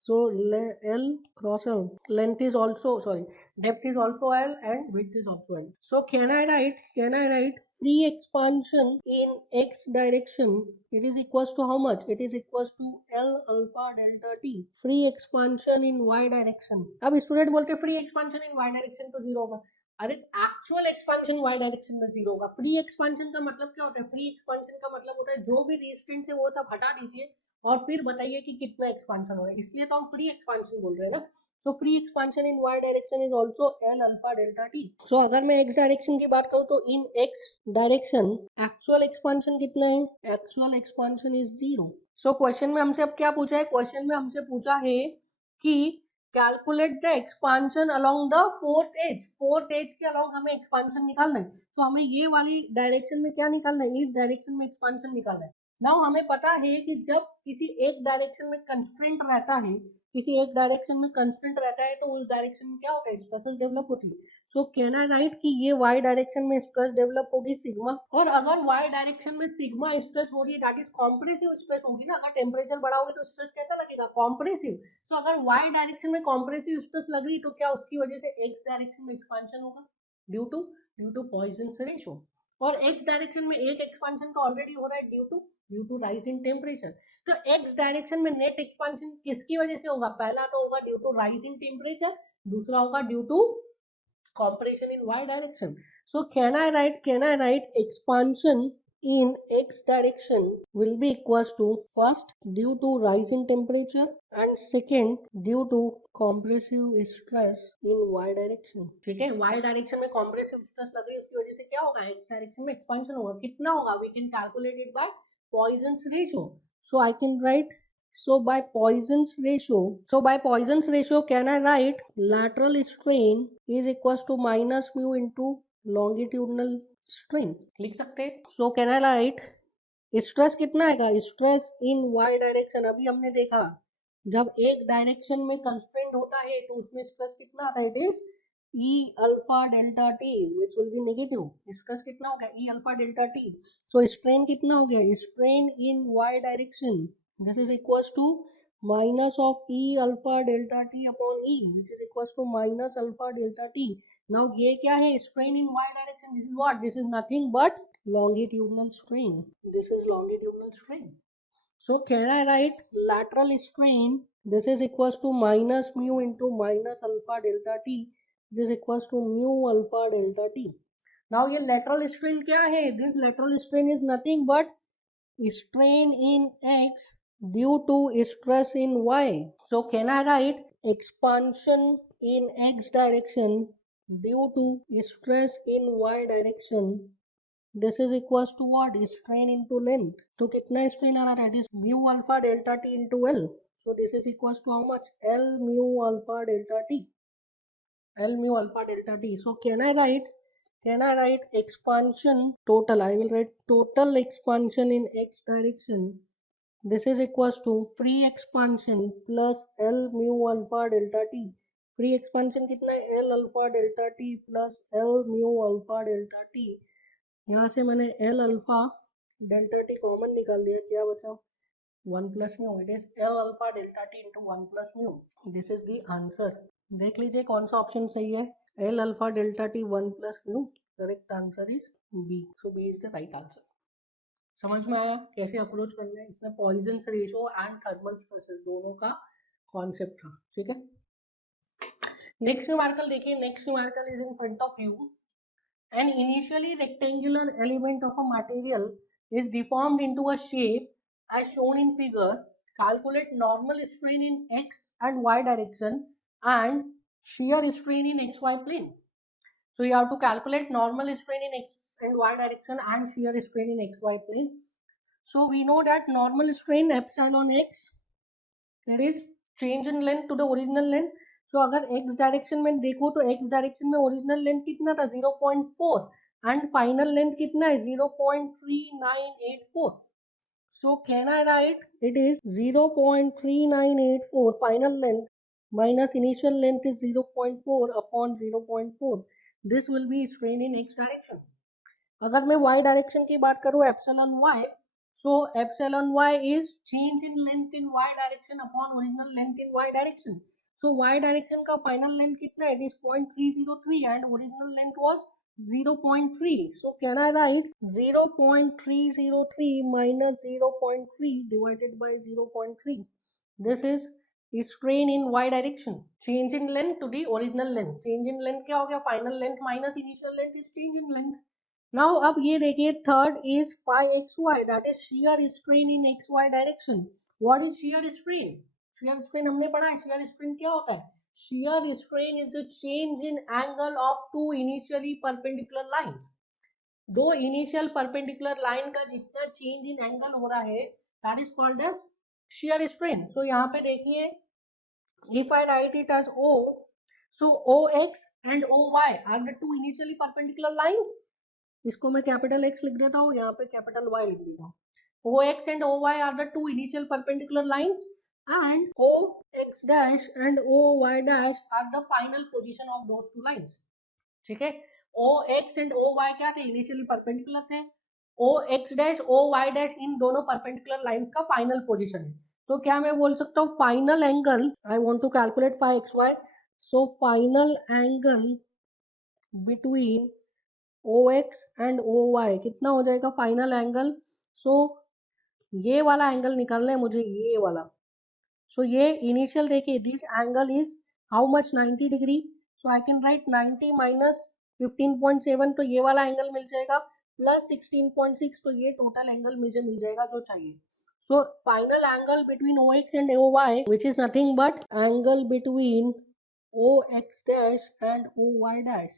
So L cross L, length is also, sorry, depth is also L and width is also L. So can I write free expansion in x direction, it is equals to how much? It is equals to L alpha delta t. Free expansion in y direction, अब student बोलते free expansion इन y direction तो zero होगा. अरे actual expansion y direction में zero होगा. Free expansion का मतलब क्या होता है? फ्री एक्सपांशन का मतलब होता है जो भी रेस्ट्रेंट है वो सब हटा दीजिए और फिर बताइए कि कितना एक्सपांशन हो रहा है, इसलिए तो हम फ्री एक्सपांशन बोल रहे हैं ना. सो free expansion in y direction is also L alpha delta t. सो अगर मैं x डायरेक्शन की बात करूं तो इन x डायरेक्शन एक्चुअल एक्सपांशन कितना है? Actual expansion is zero. So question में हमसे अब क्या पूछा है? क्वेश्चन में हमसे पूछा है कि calculate the expansion along the fourth edge के अलोंग हमें एक्सपांशन निकालना है. तो हमें ये वाली डायरेक्शन में क्या निकालना है? इस डायरेक्शन में एक्सपांशन निकालना है. नाउ हमें पता है कि जब किसी एक डायरेक्शन में कंस्ट्रेंट रहता है, किसी एक डायरेक्शन में कंस्ट्रेंट रहता है तो उस डायरेक्शन में क्या होता है? स्ट्रेसेस डेवलप होती है. सो कैन आई राइट कि ये y डायरेक्शन में स्ट्रेस डेवलप होगी सिग्मा. और अगर y डायरेक्शन में सिग्मा स्ट्रेस हो रही है दैट इज कॉम्प्रेसिव स्ट्रेस होगी ना. अगर टेम्परेचर बढ़ा होगा तो स्ट्रेस कैसा लगेगा? कॉम्प्रेसिव. सो अगर y डायरेक्शन में कॉम्प्रेसिव स्ट्रेस लग रही तो क्या उसकी वजह से x डायरेक्शन में एक्सपांशन होगा ड्यू टू पॉइजन्स रेशियो. और x डायरेक्शन में एक एक्सपांशन तो ऑलरेडी हो रहा है due to rise in temperature. तो x डायरेक्शन में नेट एक्सपांशन किसकी वजह से होगा? पहला तो होगा due to rise in temperature, दूसरा होगा due to compression in y direction. So can I write expansion in x direction will be equals to first due to rise in temperature and second due to compressive stress in y direction. ठीक है, y direction में compressive stress लग रही है उसकी वजह से क्या होगा? x direction में expansion होगा. कितना होगा? We can calculate it by Poisson's ratio. So I can write by Poisson's ratio, can I write lateral strain is equals to minus mu into longitudinal strain. लिख सकते हैं. So can I write stress कितना आएगा? Stress in y direction. अभी हमने देखा जब एक डायरेक्शन में कंस्ट्रेंट होता है तो उसमें स्ट्रेस कितना आता है? It is E alpha delta t which will be negative. Stress कितना हो गया? E alpha delta t. So strain कितना हो गया? Strain in y direction this is equals to minus of E alpha delta t upon E which is equals to minus alpha delta t. Now ये क्या है? Strain in y direction. This is what? This is nothing but longitudinal strain. This is longitudinal strain. So can I write lateral strain? This is equals to minus mu into minus alpha delta t. This is equals to mu alpha delta t. Now ये lateral strain क्या है? This lateral strain is nothing but strain in x due to stress in y. So can I write expansion in x direction due to stress in y direction? This is equals to what? Strain into length. तो कितना strain आ रहा है? That is mu alpha delta t into L. So this is equals to how much? L mu alpha delta t. L mu alpha delta t. So can I write expansion total? I will write total expansion in x direction. This is equals to free expansion plus L mu alpha delta t. Free expansion कितना है? L alpha delta t plus L mu alpha delta t. यहाँ से मैंने L alpha delta t common निकाल लिया. क्या बचा? 1 plus mu. It is L alpha delta t into 1 plus mu. This is the answer. देख लीजिए कौन सा ऑप्शन सही है. L alpha delta t 1 plus mu. Correct answer is B. So B is the right answer. समझ में आया कैसे अप्रोच करना है? इसमें Poisson's ratio and thermal stresses दोनों का कॉन्सेप्ट था. ठीक है. नेक्स्ट न्यूमेरिकल देखिए. Next numerical is in front of you. An initially rectangular element of a material is deformed into a shape as shown in figure. Calculate normal strain in x and y direction and shear strain in xy plane. So you have to calculate normal strain in x and y direction and shear strain in xy plane. So we know that normal strain epsilon x, there is change in length to the original length. So अगर x direction में देखो तो x direction में original length कितना था? 0.4 and final length कितना है? 0.3984. So can I write it is 0.3984 final length minus initial length is 0.4 upon 0.4. This will be strain in x direction. अगर मैं y डायरेक्शन की बात करूँ epsilon y, So epsilon y is change in length in y direction upon original length in y direction. So y direction का final length कितना है? It is 0.303 and original length was 0.3. So can I write 0.303 minus 0.3 divided by 0.3? This is strain in y direction. Change in length to the original length. Change in length क्या हो गया? Final length minus initial length is change in length. Now अब ये देखिए third is phi X Y that is shear strain in X Y direction. What is shear strain? shear strain हमने पढ़ा है. shear strain क्या होता है? shear strain is the change in angle of two initially perpendicular lines. दो initial perpendicular line का जितना change in angle हो रहा है that is called as shear strain. सो यहाँ पे देखिए if I write it as O, so OX and OY are the two initially perpendicular lines. इसको मैं कैपिटल एक्स लिख देता हूँ, यहाँ पे कैपिटल वाई लिख देता हूँ. OX and OY are the two initial perpendicular lines and OX dash and OY dash are the final position of those two lines. ठीक है. OX and OY क्या थे? इनिशियली परपेंडिकुलर थे. OX dash OY dash इन दोनों perpendicular lines का final position है. तो क्या मैं बोल सकता हूँ final angle, I want to calculate phi X Y, so final angle between OX and OY कितना हो जाएगा फाइनल एंगल? सो ये वाला एंगल निकालना है मुझे, ये वाला. सो ये इनिशियल देखिए this angle is how much? 90 degree. So I can right 90 minus 15.7, तो ये वाला एंगल मिल जाएगा, प्लस 16.6, तो ये टोटल एंगल मुझे मिल जाएगा जो चाहिए. सो final angle between OX and OY which is nothing but angle between OX dash and OY dash.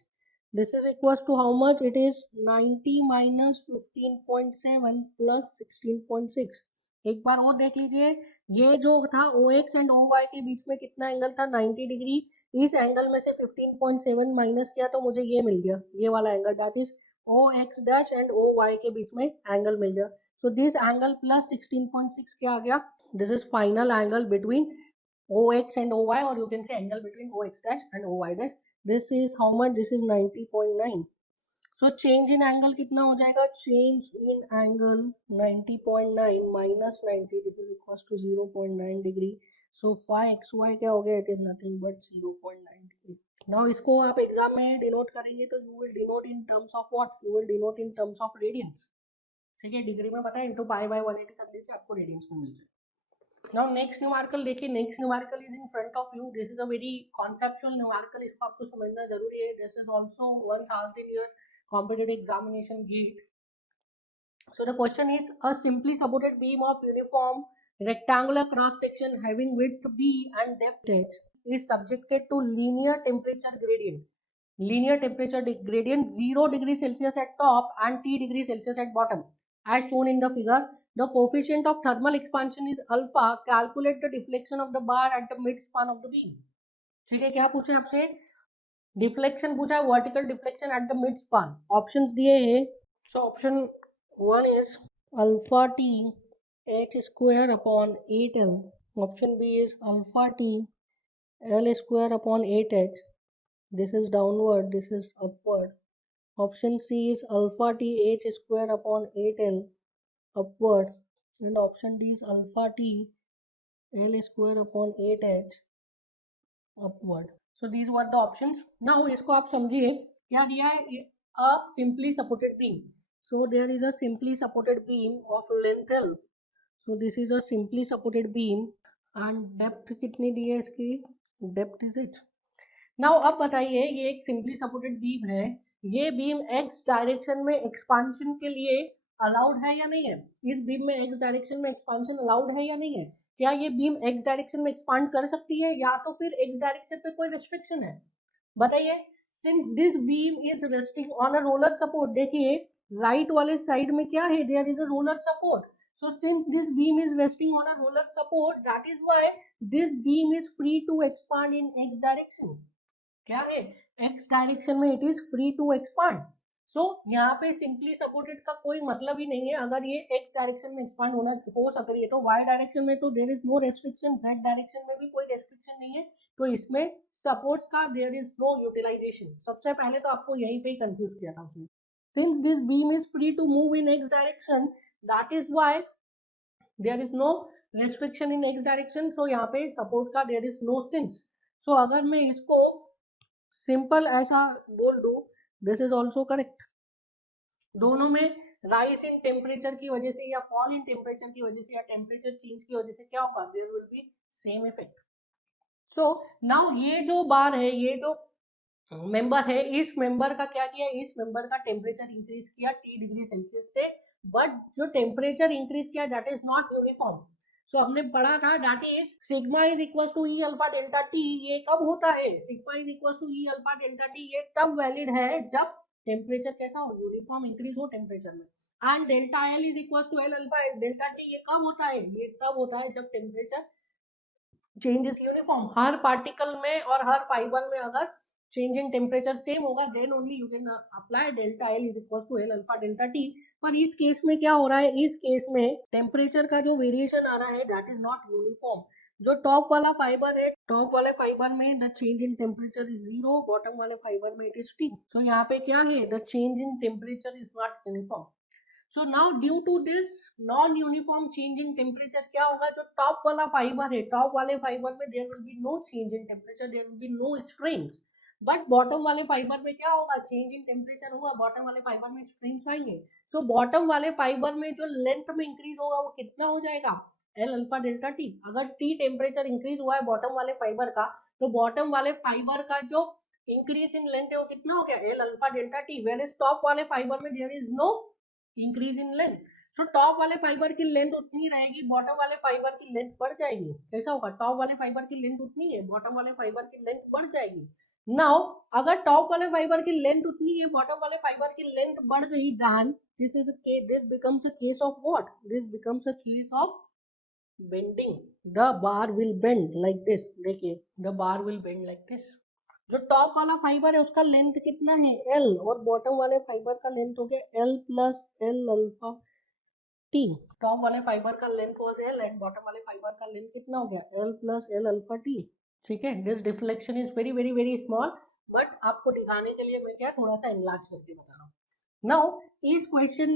This is equals to how much? It is 90 minus 15.7 plus 16.6. एक बार और देख लीजिए, ये जो था OX एंड OY के बीच में कितना एंगल था? 90 डिग्री. इस एंगल में से 15.7 माइनस किया तो मुझे ये मिल गया, ये वाला angle, that is OX dash and OY के बीच में एंगल मिल गया. सो दिस एंगल प्लस 16.6 क्या आ गया? This is final angle between OX and OY, or you can say angle between OX dash and OY dash. This is how much? This is 90.9. So change in angle कितना हो जाएगा? Change in angle 90.9 minus 90, this is equals to 0.9 degree. So phi xy क्या हो गया? It is nothing but 0.9 degree. Now इसको आप exam में denote करेंगे तो you will denote in terms of what? You will denote in terms of radians. ठीक है, डिग्री में पता है इंटू पाई बाय 180 कर लीजिए, आपको रेडियंस में मिल जाएगा. Now next numerical देखिए, next numerical is in front of you. This is a very conceptual numerical, इसको आपको समझना जरूरी है. This is also once asked in your competitive examination gate. So the question is, a simply supported beam of uniform rectangular cross section having width b and depth h is subjected to linear temperature gradient. Linear temperature gradient 0 degree Celsius at top and T degree Celsius at bottom, as shown in the figure. The coefficient of thermal expansion is alpha. Calculate the deflection of the bar at the mid span of the beam. ठीक है, क्या पूछे आपसे? Deflection पूछा है, vertical deflection at the mid span. Options दिए हैं. So option 1 is alpha t h square upon 8l. Option B is alpha t l square upon 8h. This is downward, this is upward. Option C is alpha t h square upon 8l upward. And option D is alpha t l square upon 8h upward. So these were the options. Now इसको आप समझिए क्या दिया है? A simply supported beam. So there is a simply supported beam of length L. So this is a simply supported beam and depth कितनी दी है इसकी? Depth is h. Now अब बताइए, ये एक simply supported beam है, ये beam x डायरेक्शन में एक्सपांशन के लिए अलाउड है या नहीं है? इस बीम में x डायरेक्शन में एक्सपांशन अलाउड है या नहीं है? क्या ये बीम x डायरेक्शन में एक्सपांड कर सकती है या तो फिर x डायरेक्शन पे कोई रेस्ट्रिक्शन है? बताइए. Since this beam is resting on a roller support, देखिए राइट वाले साइड में क्या है? There is a roller support. So since this beam is resting on a roller support, that is why this beam is free to expand in x direction. क्या है? x direction में it is free to expand. So यहाँ पे simply supported का कोई मतलब ही नहीं है. अगर ये x डायरेक्शन में expand होना हो सक रही है तो y डायरेक्शन में तो there is no restriction, z direction में भी कोई restriction नहीं है, तो इसमें सपोर्ट्स का there is no utilization. सबसे पहले तो आपको यहीं पे ही कंफ्यूज किया था उसने. Since this beam is free to move in x direction, that is why there is no restriction in X direction. So यहाँ पे सपोर्ट का there is no sense. So अगर मैं इसको सिंपल ऐसा बोल दूं, दिस इज ऑल्सो करेक्ट. दोनों में राइज इन टेम्परेचर की वजह से या फॉल इन टेम्परेचर की वजह से या टेम्परेचर चेंज की वजह से क्या होगा, there will be same effect. So now ये जो बार है, ये जो मेंबर है, इस मेंबर का क्या किया, इस मेंबर का टेम्परेचर इंक्रीज किया T डिग्री सेल्सियस से, बट जो टेम्परेचर इंक्रीज किया that is not uniform. So हमने पढ़ा था that is sigma is equal to E alpha delta T. ये कब होता है, sigma is equal to E alpha delta T, ये तब वैलिड है जब टेम्परेचर कैसा हो, यूनिफॉर्म इंक्रीज हो टेम्परेचर में. And delta L is equal to L alpha delta T, ये कब होता है, ये तब होता है जब टेम्परेचर चेंज इज यूनिफॉर्म. हर पार्टिकल में और हर फाइबर में अगर चेंज इन टेम्परेचर सेम होगा then only you can apply delta L is equal to L alpha delta T. पर इस केस में क्या हो रहा है, इस केस में टेम्परेचर का जो वेरिएशन आ रहा है दैट इज नॉट यूनिफॉर्म. जो टॉप वाला फाइबर है, टॉप वाले फाइबर में the change in temperature is 0, bottom वाले फाइबर में इट इज T. सो यहाँ पे क्या है, the change in temperature is not uniform. So now due to this non-uniform change in temperature क्या होगा, जो टॉप वाला फाइबर है, टॉप वाले फाइबर में there will be no change in temperature, there will be no strains. But bottom वाले fibre में क्या होगा, चेंज इन टेम्परेचर होगा, बॉटम वाले फाइबर में स्ट्रेन्स आएंगे. सो बॉटम वाले फाइबर में जो लेंथ में इंक्रीज होगा वो कितना हो जाएगा, एल अल्फा डेल्टा टी. अगर टी टेम्परेचर इंक्रीज हुआ है बॉटम वाले फाइबर का, तो बॉटम वाले फाइबर का जो इंक्रीज इन लेंथ है वो कितना हो गया, L alpha delta T. Where is top वाले फाइबर में there is no increase in length. So top वाले फाइबर की लेंथ उतनी रहेगी, बॉटम वाले फाइबर की लेंथ बढ़ जाएगी. कैसा होगा, टॉप वाले फाइबर की लेंथ उतनी है, बॉटम वाले फाइबर की लेंथ बढ़ जाएगी. नाउ अगर टॉप वाले फाइबर की लेंथ उतनी है, बॉटम वाले फाइबर की लेंथ बढ़ गई, then this becomes a case of what, this becomes a case of bending. The bar will bend like this. देखिए the bar will bend like this. जो टॉप वाला फाइबर है उसका लेंथ कितना है, L, और बॉटम वाले फाइबर का लेंथ हो गया L plus L alpha T. Top वाले फाइबर का length was L and bottom वाले फाइबर का लेंथ कितना हो गया, L plus L alpha T. ठीक है, this deflection is very very very small, but आपको दिखाने के लिए मैं क्या थोड़ा सा एनलार्ज करके बता रहा हूँ. नाउ इस क्वेश्चन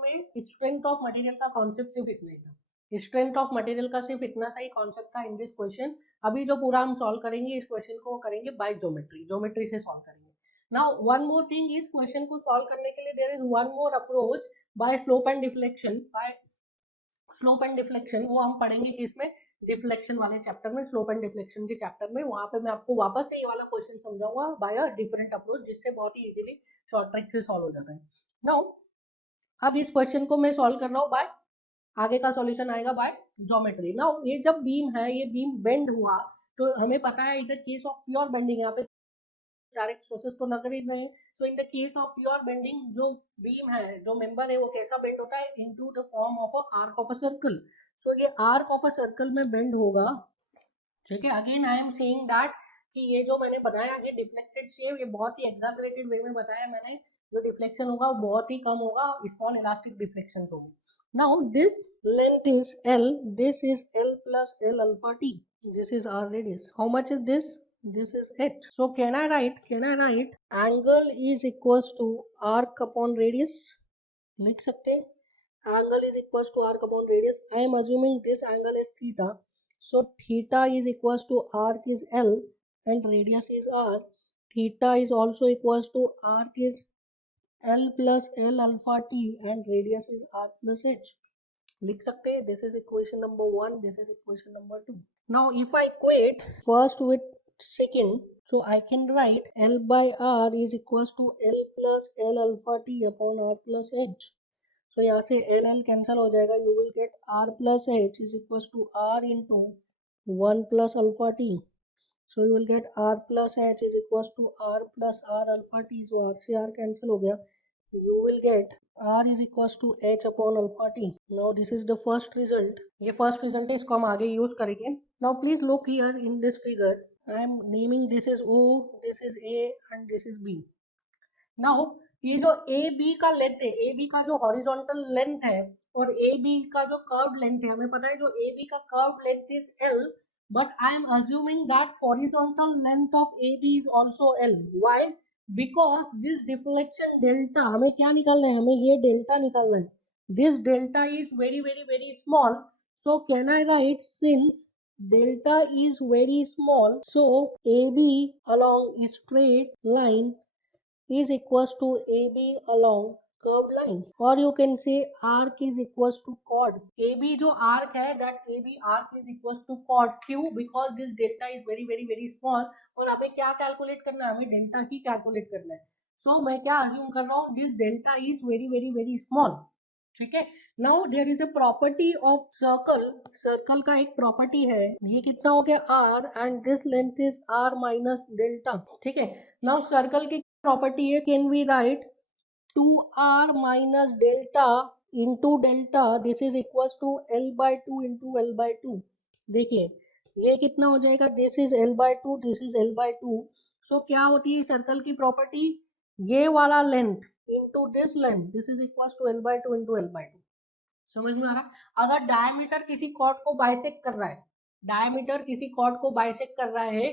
में स्ट्रेंथ ऑफ मटेरियल का कॉन्सेप्ट सिर्फ इतना ही था. स्ट्रेंथ ऑफ मटेरियल का सिर्फ इतना सा ही कॉन्सेप्ट था इन दिस क्वेश्चन. अभी जो पूरा हम सॉल्व करेंगे इस क्वेश्चन को करेंगे बाय ज्योमेट्री से सॉल्व करेंगे. नाउ वन मोर थिंग, इस क्वेश्चन को सॉल्व करने के लिए there is one more approach by slope and deflection. वो हम पढ़ेंगे कि इसमें डिफ्लेक्शन वाले चैप्टर में, स्लोप एंड डिफ्लेक्शन के चैप्टर में. वहां पे मैं आपको वापस से ये वाला क्वेश्चन समझाऊंगा बाय अ डिफरेंट अप्रोच, जिससे बहुत ही इजीली शॉर्ट ट्रिक से सॉल्व हो जाता है. नाउ अब इस क्वेश्चन को मैं सॉल्व कर रहा हूँ बाय, आगे का सॉल्यूशन आएगा बाय ज्योमेट्री. नाउ ये जब बीम है, ये बीम बेंड हुआ, तो हमें पता है in the case of pure bending, यहाँ पे डायरेक्ट सोर्सेस तो लग ही नहीं. So in the case of pure bending जो बीम है, जो मेंबर है, वो कैसा बेंड होता है, into the form of a arc of a circle. So ये आर्क ऑफ अ सर्कल में बेंड होगा. ठीक है, again I am saying that कि ये जो मैंने बनाया है डिफ्लेक्टेड शेप, ये बहुत ही एग्जैगरेटेड वे में बताया मैंने. जो डिफ्लेक्शन होगा वो बहुत ही कम होगा, स्मॉल इलास्टिक डिफ्लेक्शन होगी. Now this length is L, this is L plus L alpha T, this is R radius. How much is this, this is h. So can I write angle is equals to arc upon radius. लिख सकते हैं angle is equals to arc upon radius. I am assuming this angle is theta, so theta is equals to arc is L and radius is r. Theta is also equals to arc is L plus L alpha t and radius is r plus h. लिख सकते हैं. This is equation number 1, this is equation number 2. Now if I equate first with second, so I can write L by R is equals to L plus L alpha t upon R plus h. So यहाँ से L L cancel हो जाएगा, you will get R plus h is equals to R into 1 plus alpha t. So you will get R plus h is equals to R plus R alpha t. So R से R cancel हो गया, you will get R is equals to h upon alpha t. Now this is the first result. ये first result है, इसको हम आगे use करेंगे. Now please look here in this figure. I am naming this is O, this is A and this is B. Now ये जो AB का length है, AB का जो हॉरिजॉन्टल लेंथ है और AB का जो कर्व्ड लेंथ है, हमें पता है जो AB का curved length is L, but I am assuming that horizontal length of AB is also L. Why? Because this deflection delta, हमें क्या निकालना है, हमें ये डेल्टा निकालना है. this delta is very small, so can I write, since delta is very small, so AB along a straight line is equals to AB along curved line, or you can say arc is equals to chord. AB जो arc है, that AB arc is equals to chord. क्यों? Because this delta is very small, और हमें क्या calculate करना है, हमें delta ही calculate करना है. सो मैं क्या अज्यूम कर रहा हूँ, this delta is very small. ठीक है. Now there is a property of circle. Circle का एक प्रॉपर्टी है, ये कितना हो गया r, and this length is r minus delta. ठीक है. नाउ सर्कल की प्रॉपर्टी है, can we write 2r minus delta into delta, this is equals to l/2 into l/2. देखिए ये कितना हो जाएगा, this is l/2, this is l/2. So क्या होती है सर्कल की प्रॉपर्टी, ये वाला length into this length, this is equals to l/2 into l/2. समझ में आ रहा? अगर डायमीटर किसी कॉर्ड को बाइसेक्ट कर रहा है, डायमीटर किसी कॉर्ड को बाइसेक्ट कर रहा है,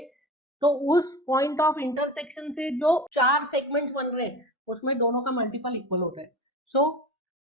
तो उस पॉइंट ऑफ इंटरसेक्शन से जो 4 सेगमेंट्स बन रहे हैं उसमें दोनों का मल्टीपल इक्वल होता है. So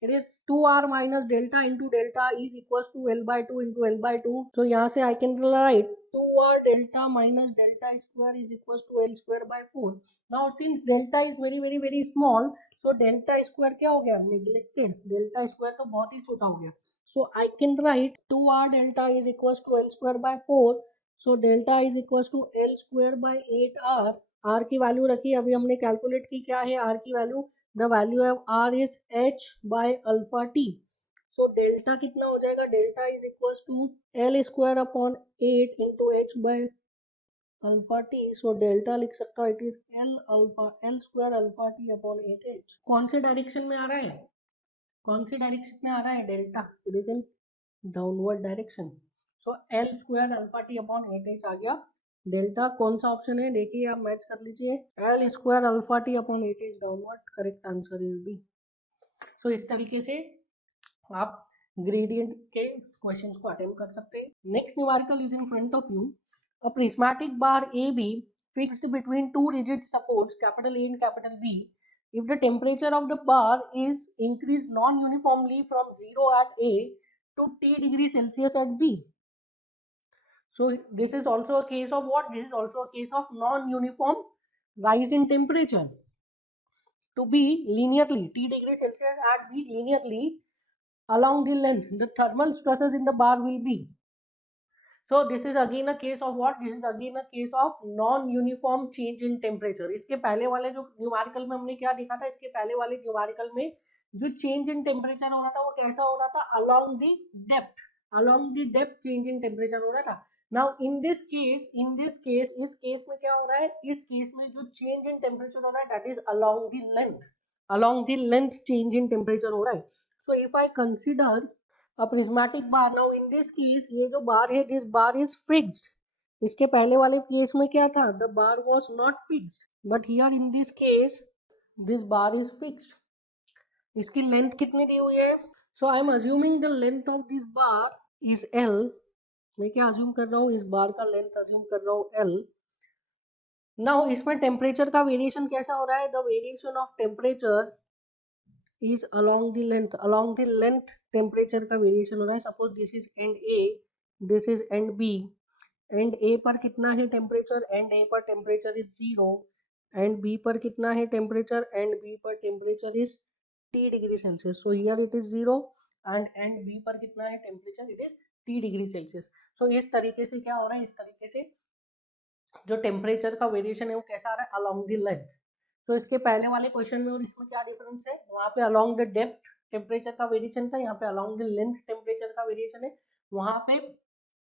it is 2r minus delta into delta is equals to l/2 into l/2. तो यहाँ से I can write 2r delta minus delta square is equals to l square by 4. Now since delta is very small, so delta square क्या हो गया, neglected. Delta square तो बहुत ही छोटा हो गया. So I can write 2r delta is equals to l square by 4. So delta is equals to l square by 8r. r की value रखी, अभी हमने कैलकुलेट की, क्या है r की वैल्यू, the value of r is h by alpha t. So delta कितना हो जाएगा, delta is equals to l square upon 8 into h by alpha t. So delta लिख सकता हूँ, it is l square alpha t upon 8h. कौन से direction में आ रहा है, कौन सी डायरेक्शन में आ रहा है delta, it is in downward direction. So l square alpha t upon 8h आ गया. डेल्टा कौन सा ऑप्शन है, देखिए आप मैच कर लीजिए, l square alpha t upon 8h downward. Correct answer is B. So इस तरीके से आप ग्रेडियंट के क्वेश्चंस को अटेम्प्ट कर सकते हैं. Next numerical is in front of you. A prismatic bar AB fixed between two rigid supports capital A and capital B. If the temperature of the bar is increased non-uniformly from 0 at A to T degree Celsius at B. So this is also a case of what? This is also a case of non-uniform rise in temperature. To be linearly, T degree Celsius at B linearly along the length, the thermal stresses in the bar will be. So this is again a case of what? This is again a case of non-uniform change in temperature. इसके पहले वाले जो numerical में हमने क्या देखा था, इसके पहले वाले न्यूमेरिकल में जो चेंज इन टेम्परेचर हो रहा था वो कैसा हो रहा था, along the depth change in temperature हो रहा था. Now in this case, इस केस में क्या हो रहा है, इस केस में जो change in temperature हो रहा है that is along the length change in temperature हो रहा है. So if I consider a prismatic bar, now in this case ये जो बार है, this bar is fixed. इसके पहले वाले केस में क्या था, the bar was not fixed, but here in this case this bar is fixed. इसकी लेंथ कितनी दी हुई है, so I am assuming the length of this bar is L. मैं क्या अज्यूम कर रहा हूँ, इस बार का लेंथ अज्यूम कर रहा हूँ L. now इसमें टेम्परेचर का वेरिएशन कैसा हो रहा है, the variation of temperature is along the length temperature का वेरिएशन हो रहा है. Suppose this is end A, this is end B. And A पर कितना है टेम्परेचर, एंड ए पर टेम्परेचर इज 0. एंड बी पर कितना है टेम्परेचर, एंड बी पर temperature is T degree Celsius. So here it is 0 and B पर कितना है temperature, it is T degree Celsius. So इस तरीके से क्या हो रहा है, इस तरीके से जो टेम्परेचर का वेरिएशन है वो कैसा आ रहा है, अलोंग द लेंथ. तो इसके पहले वाले क्वेश्चन में और इसमें क्या डिफरेंस है, वहाँ पे अलोंग द डेप्थ टेम्परेचर का वेरिएशन था, यहाँ पे अलोंग द लेंथ टेम्परेचर का वेरिएशन है. वहाँ पे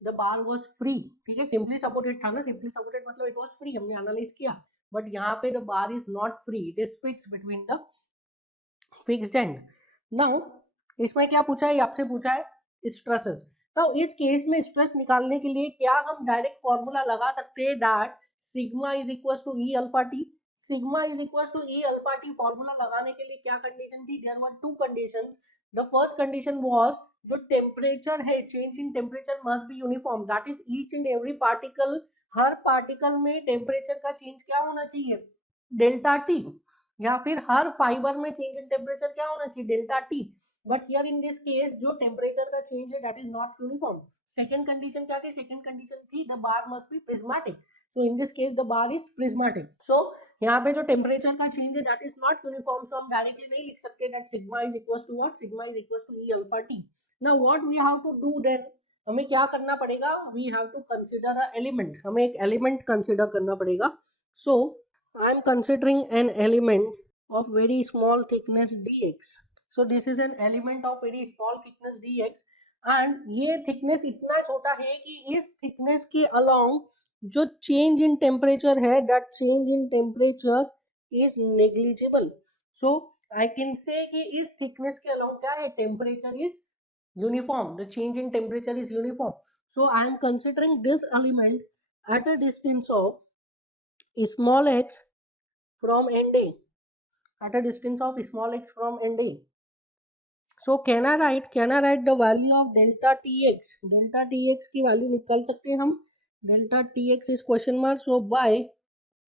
द बार वाज फ्री. ठीक है, सिंपली सपोर्टेड था ना, सिंपली सपोर्टेड मतलब इट वाज फ्री, हमने एनालाइज किया. बट यहाँ पे the bar is not free, it is fixed between the fixed and. Now इसमें क्या पूछा है, आपसे पूछा है स्ट्रेसेस. नाउ इस केस में स्ट्रेस निकालने के लिए क्या हम डायरेक्ट फॉर्मूला लगा सकते हैं, that sigma is equals to E alpha T. Sigma is equals to E alpha T formula लगाने के लिए क्या कंडीशन थी, there were two conditions. The first condition was जो टेम्परेचर है, change in temperature must be uniform, that is each and every particle, हर particle में temperature का चेंज क्या होना चाहिए, डेल्टा टी, या फिर हर फाइबर में चेंज इन टेम्परेचर क्या होना चाहिए, delta T. But here in this case जो टेम्परेचर का चेंज है that is not uniform. Second condition क्या थी, सेकंड कंडीशन थी the bar must be prismatic, so in this case the bar is prismatic. So यहाँ पे जो temperature का चेंज है that is not uniform, so हम डायरेक्टली नहीं लिख सकते that sigma is equals to what, sigma is equals to E alpha T. Now what we have to do then, हमें क्या करना पड़ेगा, we have to consider a element, हमें एक एलिमेंट कंसीडर करना पड़ेगा। सो I am considering an element of very small thickness dx. So this is an element of very small thickness dx and ये thickness इतना छोटा है कि इस thickness के along जो change in temperature है that change in temperature is negligible. So I can say कि इस thickness के along क्या है, temperature is uniform, the change in temperature is uniform. So I am considering this element at a distance of small x from end A, at a distance of small x from end A. So can I write the value of delta tx, delta tx की value निकाल सकते हैं हम, delta tx is question mark, so by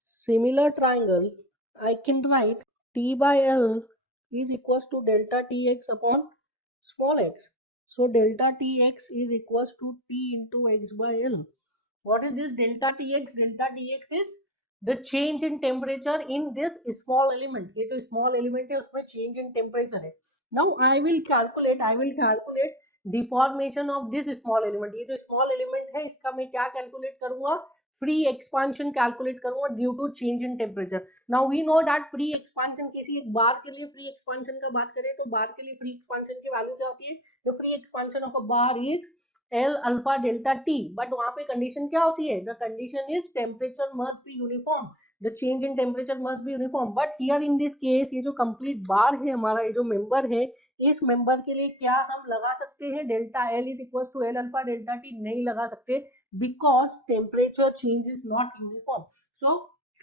similar triangle I can write t by l is equals to delta tx upon small x. So delta tx is equals to t into x by l. What is this delta tx? Delta tx is the change in temperature in this small element. ये जो small element है उसमें change in temperature है. Now I will calculate deformation of this small element. ये जो small element है इसका मैं क्या calculate करूँगा, free expansion calculate करूँगा due to change in temperature. Now we know that free expansion किसी एक बार के लिए free expansion का बात करें तो बार के लिए free expansion की value क्या होती है, the free expansion of a bar is L alpha delta T, but वहां पे कंडीशन क्या होती है, the condition is temperature must be uniform, the change in temperature must be uniform. But here in this case ये जो complete बार है हमारा, ये जो मेंबर है, इस मेंबर के लिए क्या हम लगा सकते हैं, delta L is equal to L alpha delta T, नहीं लगा सकते because temperature change is not uniform. So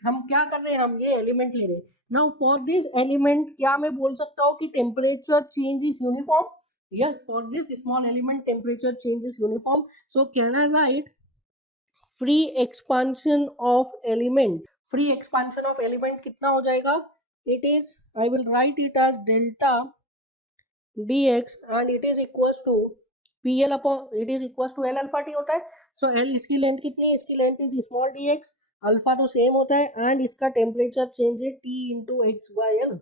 हम क्या कर रहे हैं, हम ये एलिमेंट ले रहे हैं। नाउ फॉर दिस एलिमेंट क्या मैं बोल सकता हूँ कि temperature change is uniform, yes, for this small element temperature change is uniform. So can I write free expansion of element, free expansion of element कितना हो जाएगा, it is, I will write it as delta dx and it is equals to pl upon, it is equals to l alpha t होता है। so l इसकी length कितनी है, इसकी length is small dx, alpha तो same होता है and इसका टेम्परेचर चेंज है t into x by l.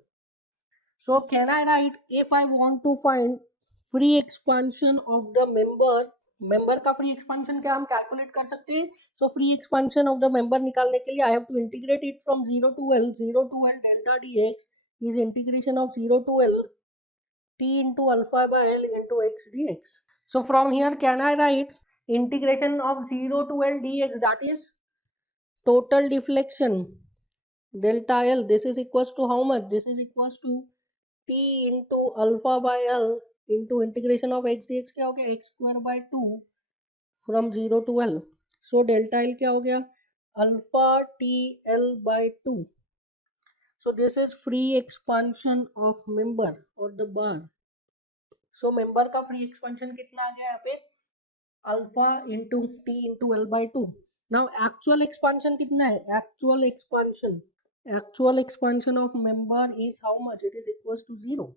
So can I write, if I want to find free expansion of the member का free expansion क्या हम calculate कर सकते हैं। So free expansion of the member निकालने के लिए I have to integrate it from 0 to L delta dx is integration of 0 to L t into alpha by L into x dx. So from here can I write integration of 0 to L dx, that is total deflection delta L, this is equals to how much, this is equals to t into alpha by L into integration of x dx क्या हो गया, x square by 2 from 0 to L. So delta L क्या हो गया, alpha t L by 2. So this is free expansion of member or the bar. So member का free expansion कितना आ गया यहाँ पे, alpha into t into L by 2. Now actual expansion कितना है, actual expansion of member is how much, it is equals to 0.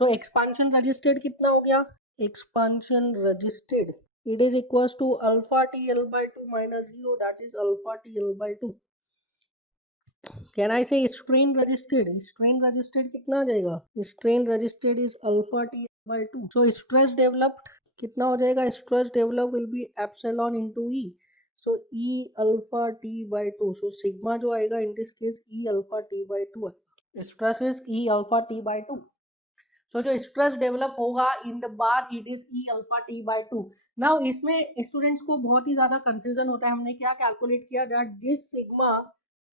So expansion registered कितना हो गया, expansion registered it is equals to alpha TL by 2 minus 0, that is alpha TL by 2. Can I say strain registered, कितना आ जाएगा, strain registered is alpha TL by 2. So stress developed कितना हो जाएगा, stress developed will be epsilon into E. So E alpha T by 2. So sigma जो आएगा in this case E alpha T by 2, stress is E alpha T by 2. So जो stress develop होगा in the bar it is E alpha T by 2. Now इसमें students को बहुत ही ज्यादा confusion होता है, हमने क्या कैलकुलेट किया that this sigma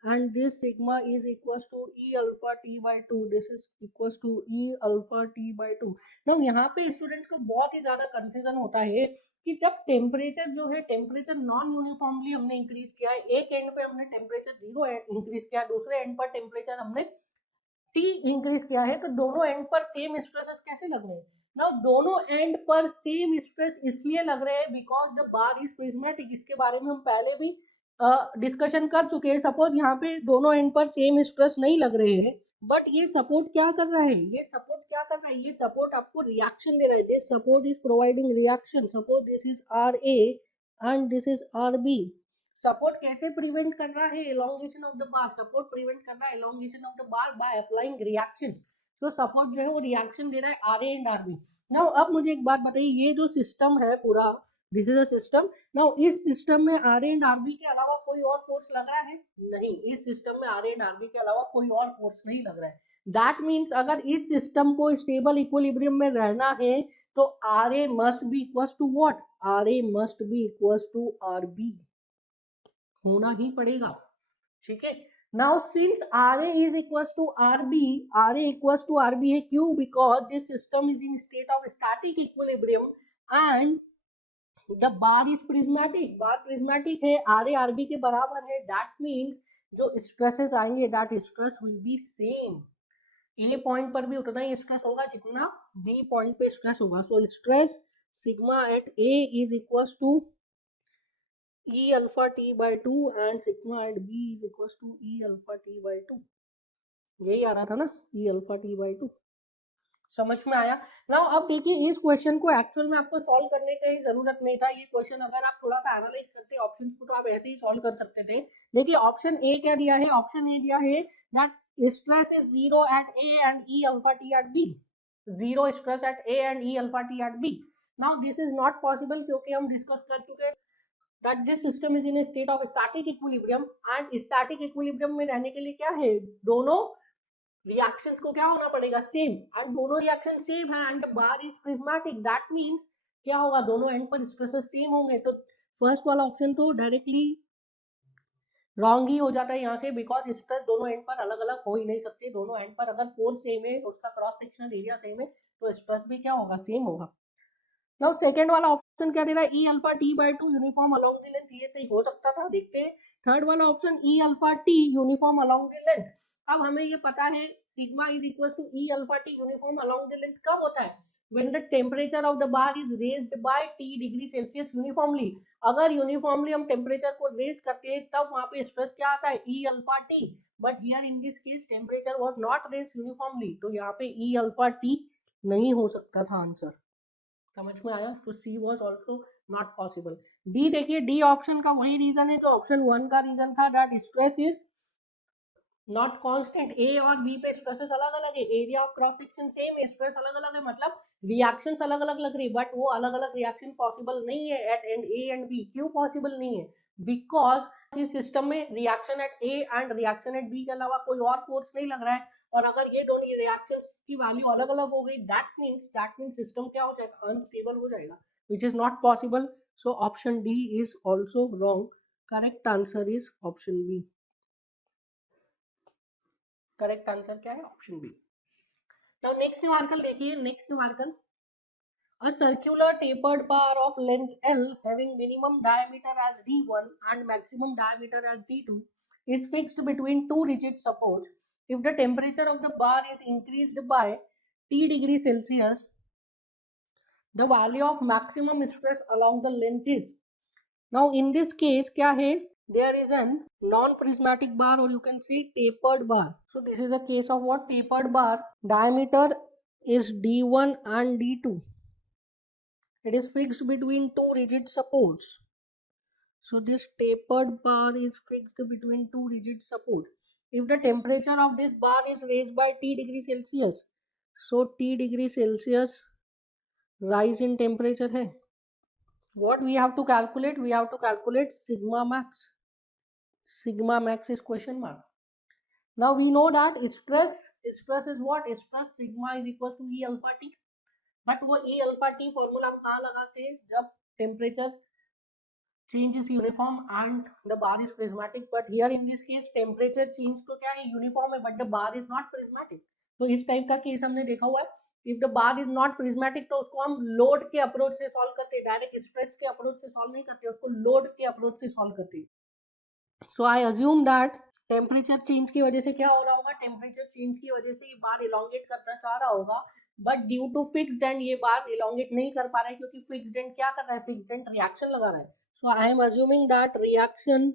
and this sigma is equals to e alpha t by 2, this is equals to e alpha t by 2. now यहाँ पे स्टूडेंट्स को बहुत ही ज्यादा कंफ्यूजन होता है कि जब टेम्परेचर जो है, टेम्परेचर नॉन यूनिफॉर्मली हमने इंक्रीज किया है, एक एंड पे हमने टेम्परेचर 0 इंक्रीज किया, दूसरे एंड पर टेम्परेचर हमने T इंक्रीज किया है, तो दोनों एंड पर सेम स्ट्रेसेस कैसे लग रहे हैं। नाउ दोनों एंड पर सेम स्ट्रेस इसलिए लग रहे हैं because the bar is prismatic, इसके बारे में हम पहले भी डिस्कशन कर चुके हैं। सपोज यहाँ पे दोनों एंड पर सेम स्ट्रेस नहीं लग रहे हैं, बट ये सपोर्ट क्या कर रहा है, ये सपोर्ट क्या कर रहा है, ये सपोर्ट आपको रिएक्शन दे रहा है। This support is providing reaction. Suppose this is R A and this is R B. Support कैसे प्रिवेंट कर रहा है elongation of the bar, support prevent कर रहा है elongation of the bar by applying reaction. तो सपोर्ट जो है वो रिएक्शन दे रहा है R A and R B. Now अब मुझे एक बात बताइए, ये जो सिस्टम है पूरा, this is a system. Now इस सिस्टम में R A and R B के अलावा कोई और फोर्स लग रहा है? नहीं, इस सिस्टम में R A and R B के अलावा कोई और फोर्स नहीं लग रहा है। दैट मीन्स अगर इस सिस्टम को स्टेबल इक्विलिब्रियम में रहना है तो R A must be equals to what, R A must be equals to R B होना ही पड़ेगा। ठीक है। Now since R A is equals to R B, R A equals to R B है क्यों? Because this system is in state of static equilibrium and the bar is prismatic. Bar prismatic है, R A R B के बराबर है। That means जो stresses आएंगे that stress will be same. A point पर भी उतना ही स्ट्रेस होगा जितना बी पॉइंट पे स्ट्रेस होगा। So stress sigma at A is equals to E alpha t by 2 and sigma at B is equals to E alpha t by 2। यही आ रहा था ना, E alpha t by 2। समझ में आया? नाउ अब देखिए, इस क्वेश्चन को एक्चुअल में आपको सॉल्व करने की जरूरत नहीं था। ये क्वेश्चन अगर आप थोड़ा सा एनालाइज करते ऑप्शंस को तो आप ऐसे ही सॉल्व कर सकते थे। देखिए ऑप्शन ए क्या दिया है, ऑप्शन ए दिया है that stress is 0 at A and E alpha t at B। 0 stress at A and E alpha t at B। Now this is not possible क्योंकि हम डिस्कस कर चुके हैं that this system is in a state of static equilibrium and static equilibrium में रहने के लिए क्या है, दोनों reactions को क्या होना पड़ेगा, सेम। एंड दोनों रिएक्शन सेम है and bar is prismatic. That means क्या होगा, दोनों एंड पर स्ट्रेसेस सेम होंगे। तो फर्स्ट वाला ऑप्शन तो डायरेक्टली रॉन्ग ही हो जाता है यहाँ से, बिकॉज स्ट्रेस दोनों एंड पर अलग अलग हो ही नहीं सकते। दोनों एंड पर अगर फोर्स सेम है, उसका क्रॉस सेक्शनल एरिया सेम है, तो स्ट्रेस भी क्या होगा, सेम होगा। नाउ सेकंड वाला ऑप्शन क्या दे रहा है, E alpha t by 2 uniform along the length. ये सही हो सकता था, देखते हैं। थर्ड वाला option E alpha t uniform along the length. अब हमें ये पता है sigma is equals to E alpha t uniform along the length कब होता है, when the temperature of the bar is raised by t degree Celsius uniformly. अगर uniformly हम टेम्परेचर को रेज करते हैं तब वहां पे स्ट्रेस क्या आता है, E alpha t। But here in this case temperature was not raised uniformly, तो यहाँ पे E अल्फा t नहीं हो सकता था आंसर। समझ में आया? तो C was also not possible. D देखिए, डी ऑप्शन का वही रीजन है जो ऑप्शन 1 का रीजन था, that stress is not constant. A और बी पे स्ट्रेसेस अलग अलग है, area of cross section same है, स्ट्रेस अलग अलग है, मतलब रिएक्शंस अलग अलग लग रही है, बट वो अलग अलग रिएक्शन पॉसिबल नहीं है at end A and B. क्यों पॉसिबल नहीं है? बिकॉज इस सिस्टम में reaction at A and reaction at B के अलावा कोई और फोर्स नहीं लग रहा है। और अगर ये दोनों रिएक्शंस की वैल्यू अलग अलग हो गई, दैट मींस सिस्टम क्या हो जाएगा, अनस्टेबल हो जाएगा, which is not possible. So option D is also wrong. Correct answer is option B. Correct answer क्या है, option B. Now next numerical देखिए, next numerical, a circular tapered bar of length L having minimum diameter as D1 and maximum diameter as D2 is fixed between two rigid supports. If the temperature of the bar is increased by T degree Celsius, the value of maximum stress along the length is। Now in this case क्या है, there is an non-prismatic bar or you can say tapered bar. So this is a case of what, tapered bar, diameter is D1 and D2. It is fixed between two rigid supports. So this tapered bar is fixed between two rigid supports. If the temperature of this bar is raised by T degree Celsius, so T degree Celsius rise in temperature है, what we have to calculate, we have to calculate sigma max। sigma max is question mark। now we know that stress is what, stress sigma is equals to E alpha t। But वो E alpha t formula हम कहाँ लगाते हैं, जब temperature change is uniform and the bar is prismatic। but here in this case temperature change तो क्या है, uniform है, but the bar is not prismatic। तो इस टाइप का केस हमने देखा हुआ है। if the bar is not prismatic तो उसको हम लोड के अप्रोच से सॉल्व करते हैं, डायरेक्ट स्ट्रेस के अप्रोच से सॉल्व नहीं करते, उसको लोड के अप्रोच से सॉल्व करते हैं। So I assume that temperature change की वजह से क्या हो रहा होगा, टेम्परेचर चेंज की वजह से ये बार इलोंगेट करना चाह रहा होगा, but due to fixed end ये बार इलोंगेट नहीं कर पा रहा है क्योंकि फिक्स्ड एंड क्या कर रहा है, फिक्स्ड एंड रिएक्शन लगा रहा है। So I am assuming that reaction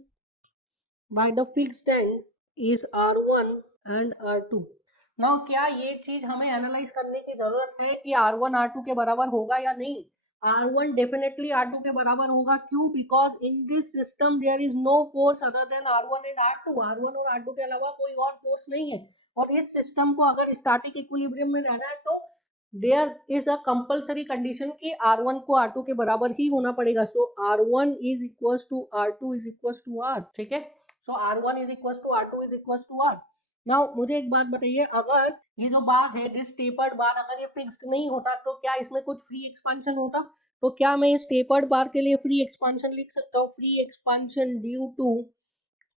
by the fixed end is R1 and R2. Now क्या ये चीज हमें एनालाइज करने की जरूरत है कि R1 R2 के बराबर होगा या नहीं? R1 डेफिनेटली R2 के बराबर होगा. क्यों? Because in this system there is no force other than R1 and R2. R1 और R2 के अलावा कोई और फोर्स नहीं है. और इस सिस्टम को अगर स्टैटिक इक्विलिब्रियम में रहना है तो there is a compulsory condition कि R1 को R2 के बराबर ही होना पड़ेगा. So R1 is equals to R2 is equals to R. ठीक है. So R1 is equals to R2 is equals to R. Now मुझे एक बात बताइए, अगर ये जो बार है दिस टेपर्ड बार अगर ये फिक्स्ड नहीं होता तो क्या इसमें कुछ फ्री एक्सपांशन होता? तो क्या मैं इस टेपर्ड बार के लिए फ्री एक्सपांशन लिख सकता हूँ? Free expansion due to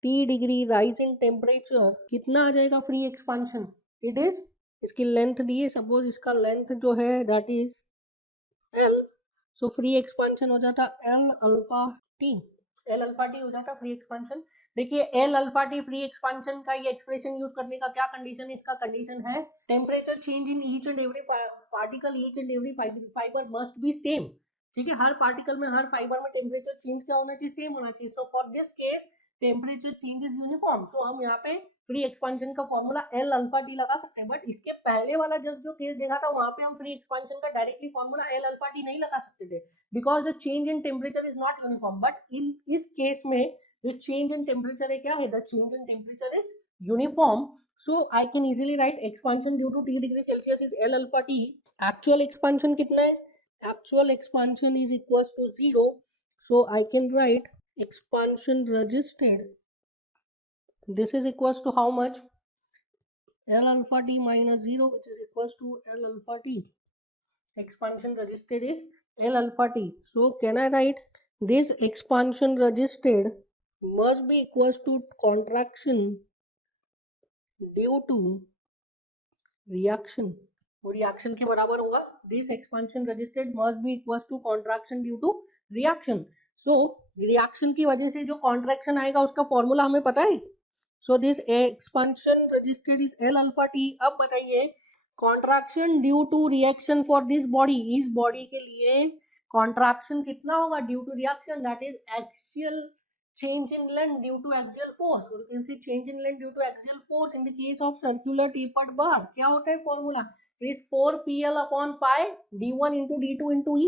T degree rise in temperature. कितना आ जाएगा फ्री एक्सपांशन? इट इज, इसकी लेंथ दी है, सपोज इसका लेंथ जो है that is L. So free expansion हो जाता L alpha T. L alpha T हो जाता फ्री एक्सपांशन. देखिए L alpha T free expansion का ये एक्सप्रेशन यूज करने का क्या कंडीशन है? इसका कंडीशन है temperature change in each and every particle, each and every fiber must be same. ठीक है, हर पार्टिकल में, हर फाइबर में टेम्परेचर चेंज क्या होना चाहिए? सेम होना चाहिए. So for this case temperature change is uniform. So हम यहाँ पे फ्री एक्सपांशन का फॉर्मूला L अल्फा T लगा सकते हैं. बट इसके पहले वाला जो केस देखा था वहां पे हम फ्री एक्सपांशन का directly formula L alpha T नहीं लगा सकते थे because the change in temperature is not uniform. But in इस केस में जो चेंज इन टेम्परेचर है क्या है? The change in temperature is uniform. So I can easily write expansion due to T degree Celsius is L alpha T. Actual expansion कितना है? Actual expansion is equals to 0. So I can write expansion resisted. This is equals to how much? L alpha T minus 0, which is equals to L alpha T. Expansion resisted is L alpha T. So can I write this expansion resisted must be equals to contraction due to reaction. वो reaction के बराबर होगा. This expansion resisted must be equals to contraction due to reaction. So reaction की वजह से जो contraction आएगा उसका फॉर्मूला हमें पता है. So this expansion resisted is L alpha T. अब बताइए contraction due to reaction for this body, इस बॉडी के लिए कॉन्ट्रैक्शन कितना होगा due to reaction? That is axial change in length due to axial force. So you can see change in length due to axial force in the case of circular tapered bar. क्या होता है formula? It is 4PL upon pi d1 into d2 into e.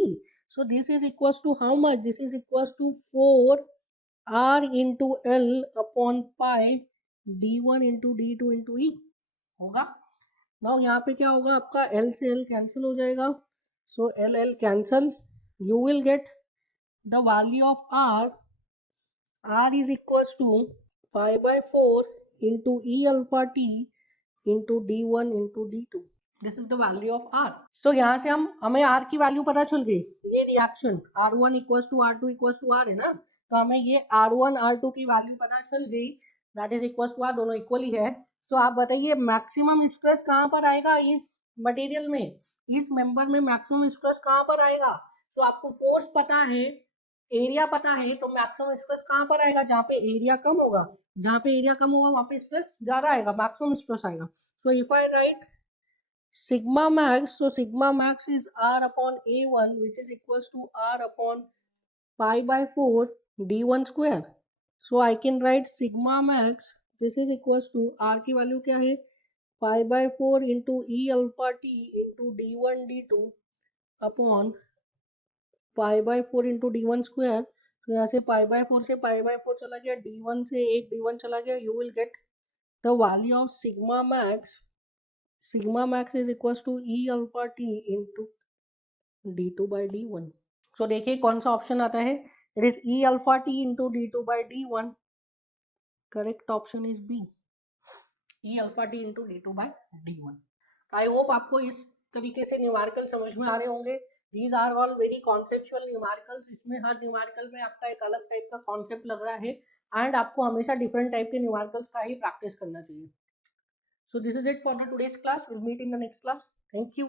So this is equals to how much? This is equals to 4R into L upon pi d1 into d2 into e होगा. Now यहाँ पे क्या होगा? आपका L से L cancel हो जाएगा. So L cancel. You will get the value of R. R is equals to pi by 4 into E alpha T into D1 into D2. This is the value of R. So यहाँ से हमें R की value पता चल गई. ये reaction R1 equals to R2 equals to R है ना, तो हमें ये R1 R2 की वैल्यू पता चल गई. That is equals to R, दोनों इक्वल ही है. तो आप बताइए मैक्सिमम स्ट्रेस कहाँ पर आएगा इस मटेरियल में, इस मेंबर में मैक्सिमम स्ट्रेस कहाँ पर आएगा? तो आपको फोर्स पता है, एरिया पता है, तो मैक्सिमम स्ट्रेस कहाँ पर आएगा? जहाँ पे एरिया कम होगा. जहाँ पे एरिया कम होगा वहाँ पे स्ट्रेस ज्यादा आएगा, मैक्सिमम स्ट्रेस आएगा. So if I right sigma max, so sigma max is R upon A1 which is equals to R upon pi by 4 D1 square. So I can write sigma max, this is equals to R की value क्या है? pi by 4 into E alpha T into D1 D2 upon pi by 4 into D1 square. तो यहाँ से pi by 4 से pi by 4 चला गया, D1 से एक D1 चला गया. You will get the value of sigma max. Sigma max is equals to E alpha T into D2 by D1. So देखिए कौन सा ऑप्शन आता है. It is E alpha T into D2 by D1. Correct option is B, E alpha T into D2 by D1. I hope आपको इस तरीके से numerical समझ में आ रहे होंगे. These are all very conceptual numericals. इसमें हर न्यूमेरिकल में आपका एक अलग टाइप का कॉन्सेप्ट लग रहा है एंड आपको हमेशा डिफरेंट टाइप के न्यूमेरिकल्स का ही प्रैक्टिस करना चाहिए. So this is it for the today's class. We'll meet in the next class. Thank you.